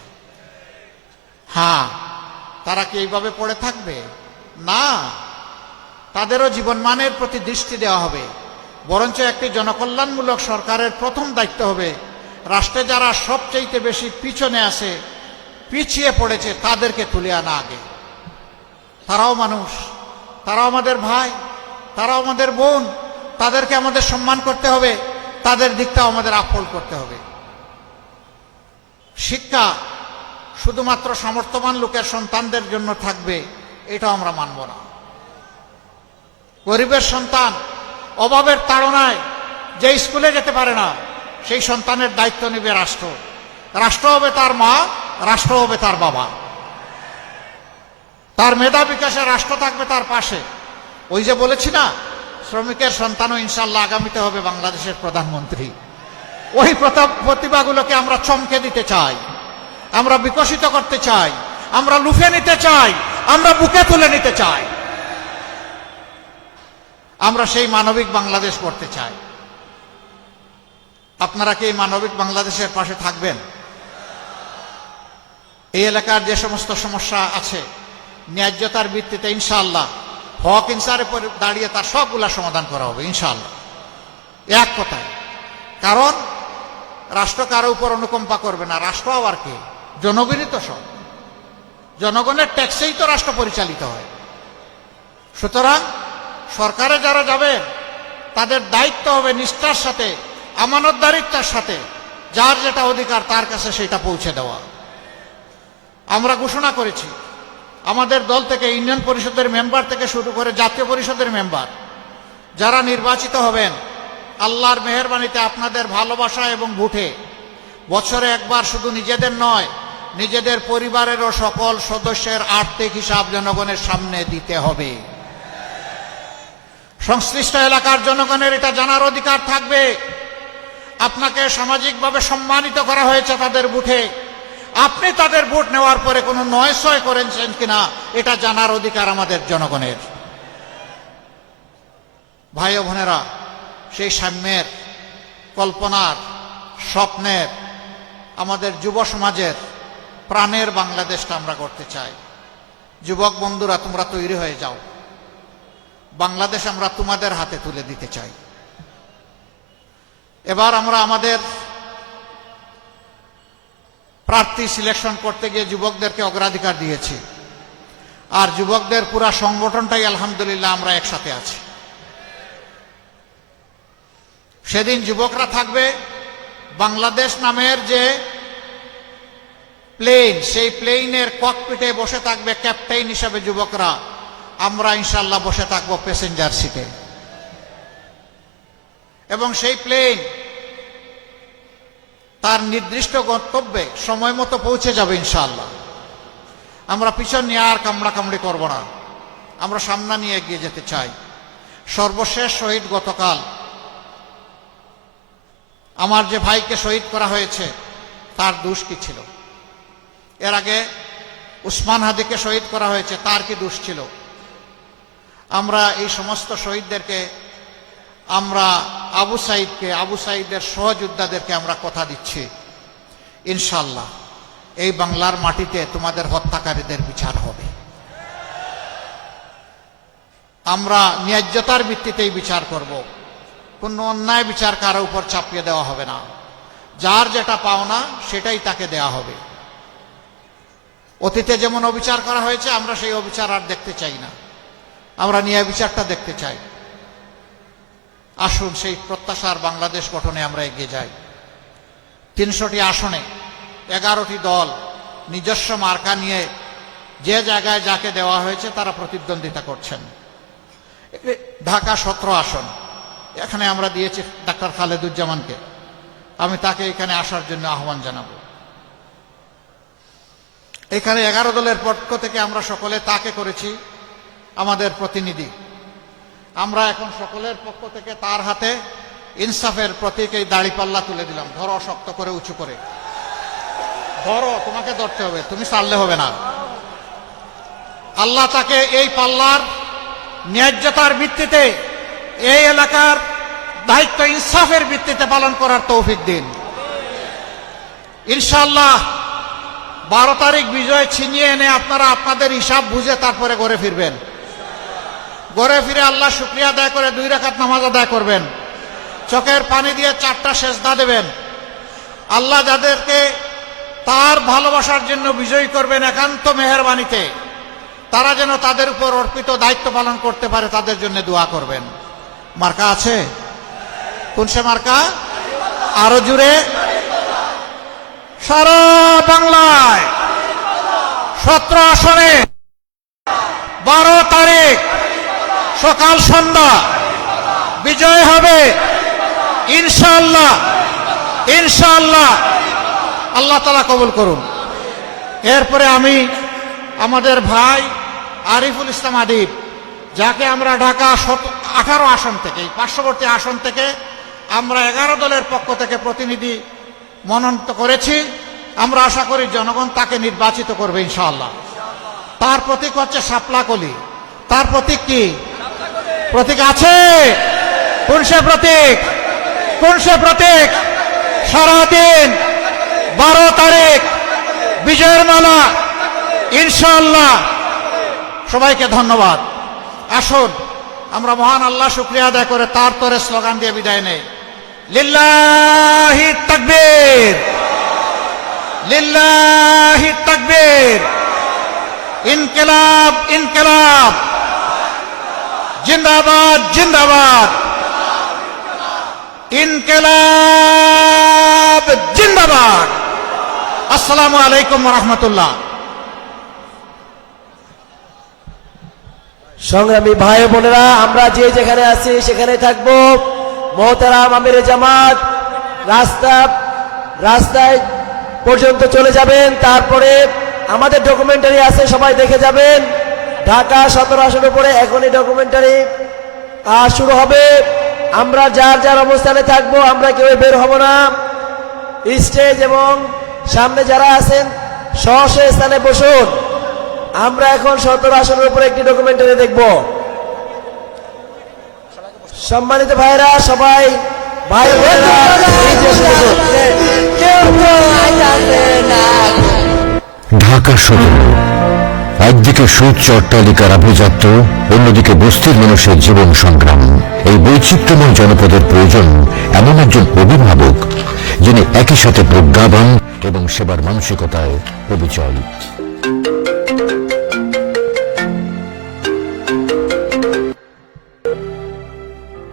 হ্যাঁ, তারা কি এইভাবে পড়ে থাকবে? না, তাদেরও জীবনমানের প্রতি দৃষ্টি দেওয়া হবে। বরঞ্চ একটি জনকল্যাণমূলক সরকারের প্রথম দায়িত্ব হবে রাষ্ট্রে যারা সবচেয়ে বেশি পিছনে আছে, পিছিয়ে পড়েছে, তাদেরকে তুলে আনা আগে। তারাও মানুষ, তারাও আমাদের ভাই, তারাও আমাদের বোন, তাদেরকে আমাদের সম্মান করতে হবে, তাদের দিকটাও আমাদের আপহোল করতে হবে। শিক্ষা শুধুমাত্র সামর্থ্যবান লোকের সন্তানদের জন্য থাকবে, এটা আমরা মানব না। গরিবের সন্তান অভাবের তাড়নায় যে স্কুলে যেতে পারে না, সেই সন্তানের দায়িত্ব নেবে রাষ্ট্র। রাষ্ট্র হবে তার মা, রাষ্ট্র হবে তার বাবা। তার মেধা বিকাশে রাষ্ট্র থাকবে তার পাশে। ওই যে বলেছি না, শ্রমিকের সন্তানও ইনশাল্লাহ আগামীতে হবে বাংলাদেশের প্রধানমন্ত্রী। ওই প্রতিভাগুলোকে আমরা চমকে দিতে চাই, আমরা বিকশিত করতে চাই, আমরা লুফে নিতে চাই, আমরা বুকে তুলে নিতে চাই। আমরা সেই মানবিক বাংলাদেশ করতে চাই। আপনারা কি এই মানবিক বাংলাদেশের পাশে থাকবেন? এই এলাকার যে সমস্ত সমস্যা আছে, ন্যায্যতার ভিত্তিতে ইনশাআল্লাহ হক ইনসারে দাঁড়িয়ে তার সবগুলা সমাধান করা হবে ইনশাআল্লাহ, এক কথায়। কারণ রাষ্ট্র কারো উপর অনুকম্পা করবে না। রাষ্ট্র আবার কে? জনগণই তো সব। জনগণের ট্যাক্সেই তো রাষ্ট্র পরিচালিত হয়। সুতরাং সরকারে যারা যাবে তাদের দায়িত্ব হবে নিষ্ঠার সাথে, আমানতদারিত্বের সাথে যার যেটা অধিকার তার কাছে সেটা পৌঁছে দেওয়া। আমরা ঘোষণা করেছি আমাদের দল থেকে ইউনিয়ন পরিষদের মেম্বার থেকে শুরু করে জাতীয় পরিষদের মেম্বার যারা নির্বাচিত হবেন, আল্লাহর মেহেরবানিতে আপনাদের ভালোবাসা এবং ভোটে বছরে একবার শুধু নিজেদের নয়, নিজেদের পরিবারেরও সকল সদস্যের আর্থিক হিসাব জনগণের সামনে দিতে হবে। সংশ্লিষ্ট এলাকার জনগণের এটা জানার অধিকার থাকবে আপনাকে সামাজিকভাবে সম্মানিত করা হয়েছে তাদের ভোটে, আপনি তাদের ভোট নেওয়ার পরে কোনো নয়সয় করেছেন কিনা এটা জানার অধিকার আমাদের জনগণের। ভাই ও বোনেরা, সেই সাম্যের, কল্পনার, স্বপ্নের, আমাদের যুব সমাজের প্রাণের বাংলাদেশটা আমরা করতে চাই। যুবক বন্ধুরা, তোমরা তৈরি হয়ে যাও, বাংলাদেশ আমরা তোমাদের হাতে তুলে দিতে চাই। এবার আমরা আমাদের প্রার্থী সিলেকশন করতে গিয়ে যুবকদেরকে অগ্রাধিকার দিয়েছি, আর যুবকদের পুরা সংগঠনটাই আলহামদুলিল্লাহ আমরা একসাথে আছি। সেদিন যুবকরা থাকবে, বাংলাদেশ নামের যে প্লেন, সেই প্লেনের ককপিটে বসে থাকবে ক্যাপ্টেন হিসাবে যুবকরা, আমরা ইনশাল্লাহ বসে থাকবো প্যাসেঞ্জার সিটে। এবং সেই প্লেন তার নির্দিষ্ট গন্তব্যে সময় মতো পৌঁছে যাবে ইনশাআল্লাহ। আমরা পিছন নিয়ে আর কামড়াকামড়ি করব না, আমরা সামনে নিয়ে এগিয়ে যেতে চাই। সর্বশেষ শহীদ গতকাল আমার যে ভাইকে শহীদ করা হয়েছে, তার দোষ কি ছিল? এর আগে উসমান হাদিকে শহীদ করা হয়েছে, তার কি দোষ ছিল? আমরা এই সমস্ত শহীদদেরকে, আমরা আবু সাইদকে, আবু সাইদের সহযোদ্ধাদেরকে আমরা কথা দিচ্ছি ইনশাআল্লাহ এই বাংলার মাটিতে তোমাদের হত্যাকারীদের বিচার হবে। আমরা ন্যায্যতার ভিত্তিতেই বিচার করব, কোনো অন্যায় বিচার কারো উপর চাপিয়ে দেওয়া হবে না। যার যেটা পাওনা সেটাই তাকে দেয়া হবে। অতীতে যেমন অবিচার করা হয়েছে, আমরা সেই অবিচার আর দেখতে চাই না, আমরা ন্যায় বিচারটা দেখতে চাই। আসুন সেই প্রত্যাশার বাংলাদেশ গঠনে আমরা এগিয়ে যাই। 300টি আসনে 11টি দল নিজস্ব মার্কা নিয়ে যে জায়গায় যাকে দেওয়া হয়েছে তারা প্রতিদ্বন্দ্বিতা করছেন। ঢাকা 17 আসন, এখানে আমরা দিয়েছি ডাক্তার খালেদুজ্জামানকে, আমি তাকে এখানে আসার জন্য আহ্বান জানাবো। এখানে 11 দলের পক্ষ থেকে আমরা সকলে তাকে করেছি, আমাদের প্রতিনিধি। আমরা এখন সকলের পক্ষ থেকে তার হাতে ইনসাফের প্রতীক এই দাড়িপাল্লা তুলে দিলাম। ধরো, শক্ত করে উঁচু করে ধরো, তোমাকে ধরতে হবে, তুমি ছাড়লে হবে না। আল্লাহ তাকে এই পাল্লার ন্যায্যতার ভিত্তিতে এই এলাকার দায়িত্ব ইনসাফের ভিত্তিতে পালন করার তৌফিক দিন। ইনশাআল্লাহ 12 তারিখ বিজয় ছিনিয়ে এনে আপনারা আপনাদের হিসাব বুঝে তারপরে ঘরে ফিরবেন। ঘরে ফিরে আল্লাহ শুকরিয়া আদায় করে 2 রাকাত নামাজ আদায় করবেন। চোখের পানি দিয়ে 4টা সেজদা দেবেন। আল্লাহ যাদেরকে তার ভালোবাসার জন্য বিজয়ী করবেন একান্ত মেহেরবানিতে, তারা যেন তাদের উপর অর্পিত দায়িত্ব পালন করতে পারে তাদের জন্য দোয়া করবেন। মার্কা আছে? কোন সে মার্কা? আরো জুড়ে। সারা বাংলায় 17 আসনে 12 তারিখ সকাল সন্ধ্যা বিজয় হবে ইনশাআল্লাহ। ইনশাআল্লাহ আল্লাহ তাআলা কবুল করুন। এরপরে আমি আমাদের ভাই আরিফুল ইসলাম আদিব, যাকে আমরা ঢাকা 18 আসন থেকে, পার্শ্ববর্তী আসন থেকে আমরা 11 দলের পক্ষ থেকে প্রতিনিধি মনোনীত করেছি। আমরা আশা করি জনগণ তাকে নির্বাচিত করবে ইনশাআল্লাহ। তার প্রতীক হচ্ছে শাপলাকলি। তার প্রতীক কি? প্রতীক আছে? কোন সে প্রতীক? কোন সে প্রতীক? সারাদিন 12 তারিখ বিজয়ের মালা ইনশাআল্লাহ। সবাইকে ধন্যবাদ। আসুন আমরা মহান আল্লাহ শুকরিয়া আদায় করে তার তরে স্লোগান দিয়ে বিদায় নেই। লিল্লাহি তাকবীর, লিল্লাহি তাকবীর, ইনকিলাব ইনকিলাব, জিন্দাবাদ জিন্দাবাদ, ইনকিলাব জিন্দাবাদ। আসসালামু আলাইকুম ওয়া রাহমাতুল্লাহ। সংগ্রামী ভাই বোনেরা, আমরা যে যেখানে আছি সেখানে থাকবো। মোহতারাম আমিরে জামাত রাস্তায় পর্যন্ত চলে যাবেন, তারপরে আমাদের ডকুমেন্টারি আছে, সবাই দেখে যাবেন। ঢাকা 17 আসনের উপরে এখনই ডকুমেন্টারি শুরু হবে। আমরা যার যার অবস্থানে থাকবো, আমরা কেউ বের হব না। স্টেজ এবং সামনে যারা আছেন স্ব স্থানে বসুন। আমরা এখন 17 আসনের উপরে একটি ডকুমেন্টারি দেখব। সম্মানিত ভাইরা, সবাই ভাই বোনেরা ঢাকা 17, একদিকে সুউচ্চ অট্টালিকার আভিজাত্য, অন্যদিকে বস্তির মানুষের জীবন সংগ্রাম। এই বৈচিত্র্যময় জনপদের প্রয়োজন এমন একজন অভিভাবক যিনি একই সাথে প্রজ্ঞাবান এবং সেবার মানসিকতায় অবিচল।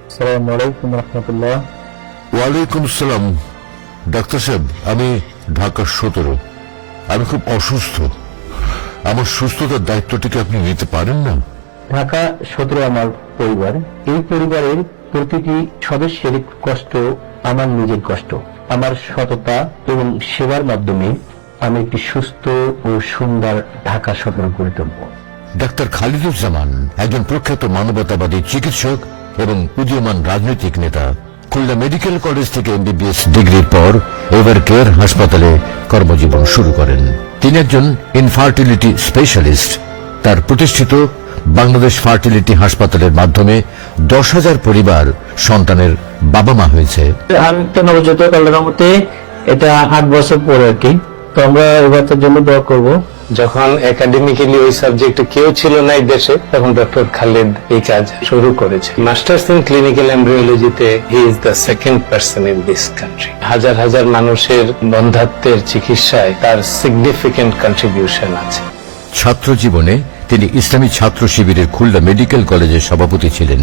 আসসালামু আলাইকুম রহমতুল্লাহ। ওয়ালাইকুম আসসালাম। ডাক্তার সাহেব, আমি ঢাকা 17, আমি খুব অসুস্থ। আমার সুস্থতার দায়িত্বটিকে আপনি নিতে পারেন না? ঢাকা 17 আমার পরিবার। এই পরিবারের প্রতিটি সদস্যের কষ্ট আমার নিজের কষ্ট। আমার সততা এবং সেবার মাধ্যমে আমি একটি সুস্থ ও সুন্দর ঢাকা 17 গড়ে তুলব। ডাক্তার খালিদুজ্জামান একজন প্রখ্যাত মানবতাবাদী চিকিৎসক এবং উদীয়মান রাজনৈতিক নেতা। খুলনা মেডিকেল কলেজ থেকে এমবিবিএস ডিগ্রির পর এভার কেয়ার হাসপাতালে কর্মজীবন শুরু করেন। তিনি একজন ইনফার্টিলিটি স্পেশালিস্ট। তার প্রতিষ্ঠিত বাংলাদেশ ফার্টিলিটি হাসপাতালের মাধ্যমে 10,000 পরিবার সন্তানের বাবা মা হয়েছে। আমি একটা নবজাতক, আল্লাহর রহমতে এটা 8 বছর পরে আর কি। তো আমরা এবার তার জন্য দোয়া করব। যখন একাডেমিক্যালি ওই সাবজেক্টে কেউ ছিল না এই দেশে, তখন ডক্টর খালেদ এই কাজ শুরু করেছে। মাস্টার্স ইন ক্লিনিক্যাল এমব্রিওলজিতে he is the second person in this country. হাজার হাজার মানুষের বন্ধ্যাত্বের চিকিৎসায় তার সিগনিফিকেন্ট কন্ট্রিবিউশন আছে। ছাত্র জীবনে তিনি ইসলামী ছাত্র শিবিরের খুলনা মেডিকেল কলেজের সভাপতি ছিলেন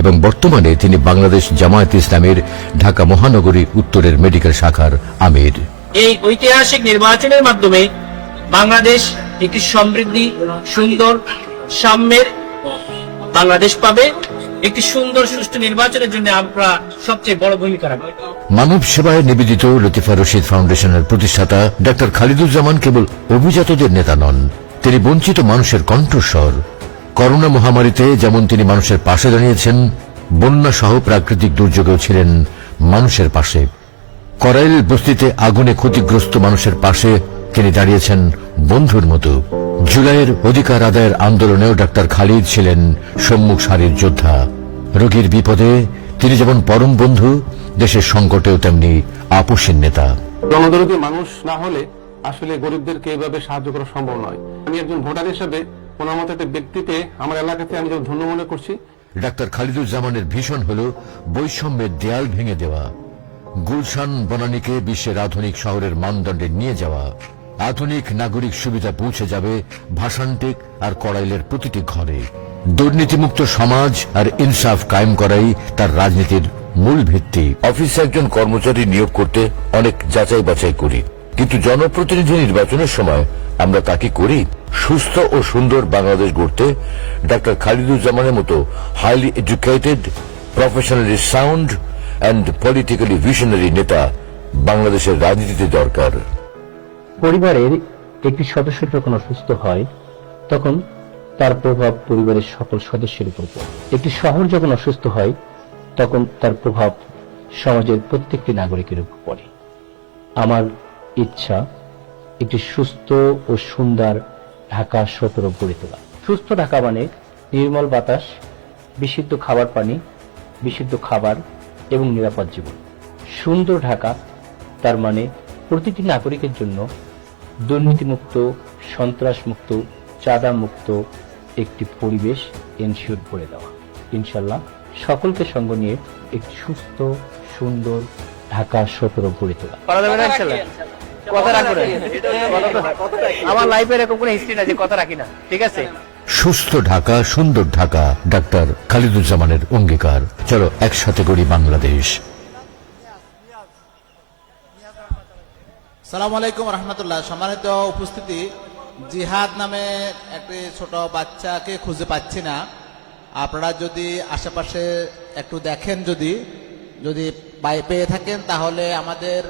এবং বর্তমানে তিনি বাংলাদেশ জামায়াত ইসলামের ঢাকা মহানগরী উত্তরের মেডিকেল শাখার আমির। এই ঐতিহাসিক নির্বাচনের মাধ্যমে বাংলাদেশ একটি সমৃদ্ধি, সুন্দর, সাম্যের বাংলাদেশ পাবে। একটি সুন্দর সুষ্ঠু নির্বাচনের জন্য আমরা সবচেয়ে বড় ভূমিকা রাখব। মানব সেবায় নিবেদিত লতিফা রশিদ ফাউন্ডেশনের প্রতিষ্ঠাতা ডাক্তার খালিদুজ্জামান কেবল অভিজাতদের নেতা নন, তিনি বঞ্চিত মানুষের কণ্ঠস্বর। করোনা মহামারীতে যেমন তিনি মানুষের পাশে দাঁড়িয়েছেন, বন্যা সহ প্রাকৃতিক দুর্যোগেও ছিলেন মানুষের পাশে। করাইল বস্তিতে আগুনে ক্ষতিগ্রস্ত মানুষের পাশে তিনি দাঁড়িয়েছেন বন্ধুর মতো। জুলাইয়ের অধিকার আদায়ের আন্দোলনেও ডাক্তার খালিদ ছিলেন সম্মুখ সারির যোদ্ধা। রোগীর বিপদে তিনি যেমন পরম বন্ধু, দেশের সংকটেও তেমনি আপোষের নেতা। জনদরদী মানুষ না হলে আসলে গরিবদেরকে এইভাবে সাহায্য করা সম্ভব নয়। আমি একজন ভোটার হিসেবে ওনার মতো একটা ব্যক্তিতে আমার এলাকাতে আমি যেন ধন্য মনে করছি। ডাক্তার খালিদুজ্জামানের ভীষণ হল বৈষম্যের দেয়াল ভেঙে দেওয়া, গুলশান বনানীকে বিশ্বের আধুনিক শহরের মানদণ্ডে নিয়ে যাওয়া। আধুনিক নাগরিক সুবিধা পৌঁছে যাবে ভাষান্তিক আর কড়াইলের প্রতিটি ঘরে। দুর্নীতিমুক্ত সমাজ আর ইনসাফ কায়েম করাই তার রাজনীতির মূল ভিত্তি। অফিসে একজন কর্মচারী নিয়োগ করতে অনেক যাচাই বাছাই করি, কিন্তু জনপ্রতিনিধি নির্বাচনের সময় আমরা তা কি করি? সুস্থ ও সুন্দর বাংলাদেশ গড়তে ডাক্তার খালিদুজ্জামানের মতো highly educated, professionally sound and politically visionary নেতা বাংলাদেশের রাজনীতিতে দরকার। পরিবারের একটি সদস্য যখন অসুস্থ হয় তখন তার প্রভাব পরিবারের সকল সদস্যের উপর পড়ে। একটি শহর যখন অসুস্থ হয় তখন তার প্রভাব সমাজের প্রত্যেকটি নাগরিকের উপর পড়ে। আমার ইচ্ছা একটি সুস্থ ও সুন্দর ঢাকা 17 গড়ে তোলা। সুস্থ ঢাকা মানে নির্মল বাতাস, বিশুদ্ধ খাবার পানি, বিশুদ্ধ খাবার এবং নিরাপদ জীবন। সুন্দর ঢাকা তার মানে প্রতিটি নাগরিকের জন্য দুর্নীতিমুক্ত, সন্ত্রাসমুক্ত, চাঁদামুক্ত একটি পরিবেশ এনশিওর করে দেওয়া। ইনশাল্লাহ সকলকে সঙ্গ নিয়ে একটি সুস্থ সুন্দর ঢাকা 17 গড়ে তোলা। আমার লাইফে এরকম কোনো হিস্ট্রি না যে কথা রাখি না, ঠিক আছে? সুস্থ ঢাকা, সুন্দর ঢাকা, ডাক্তার খালিদুজ্জামানের অঙ্গীকার। চলো একসাথে গড়ি বাংলাদেশ। সালাম আলাইকুম রহমতুল্লাহ। সম্মানিত উপস্থিতি, জিহাদ নামে একটি ছোট বাচ্চাকে খুঁজে পাচ্ছি না। আপনারা যদি আশেপাশে একটু দেখেন, যদি পেয়ে থাকেন তাহলে আমাদের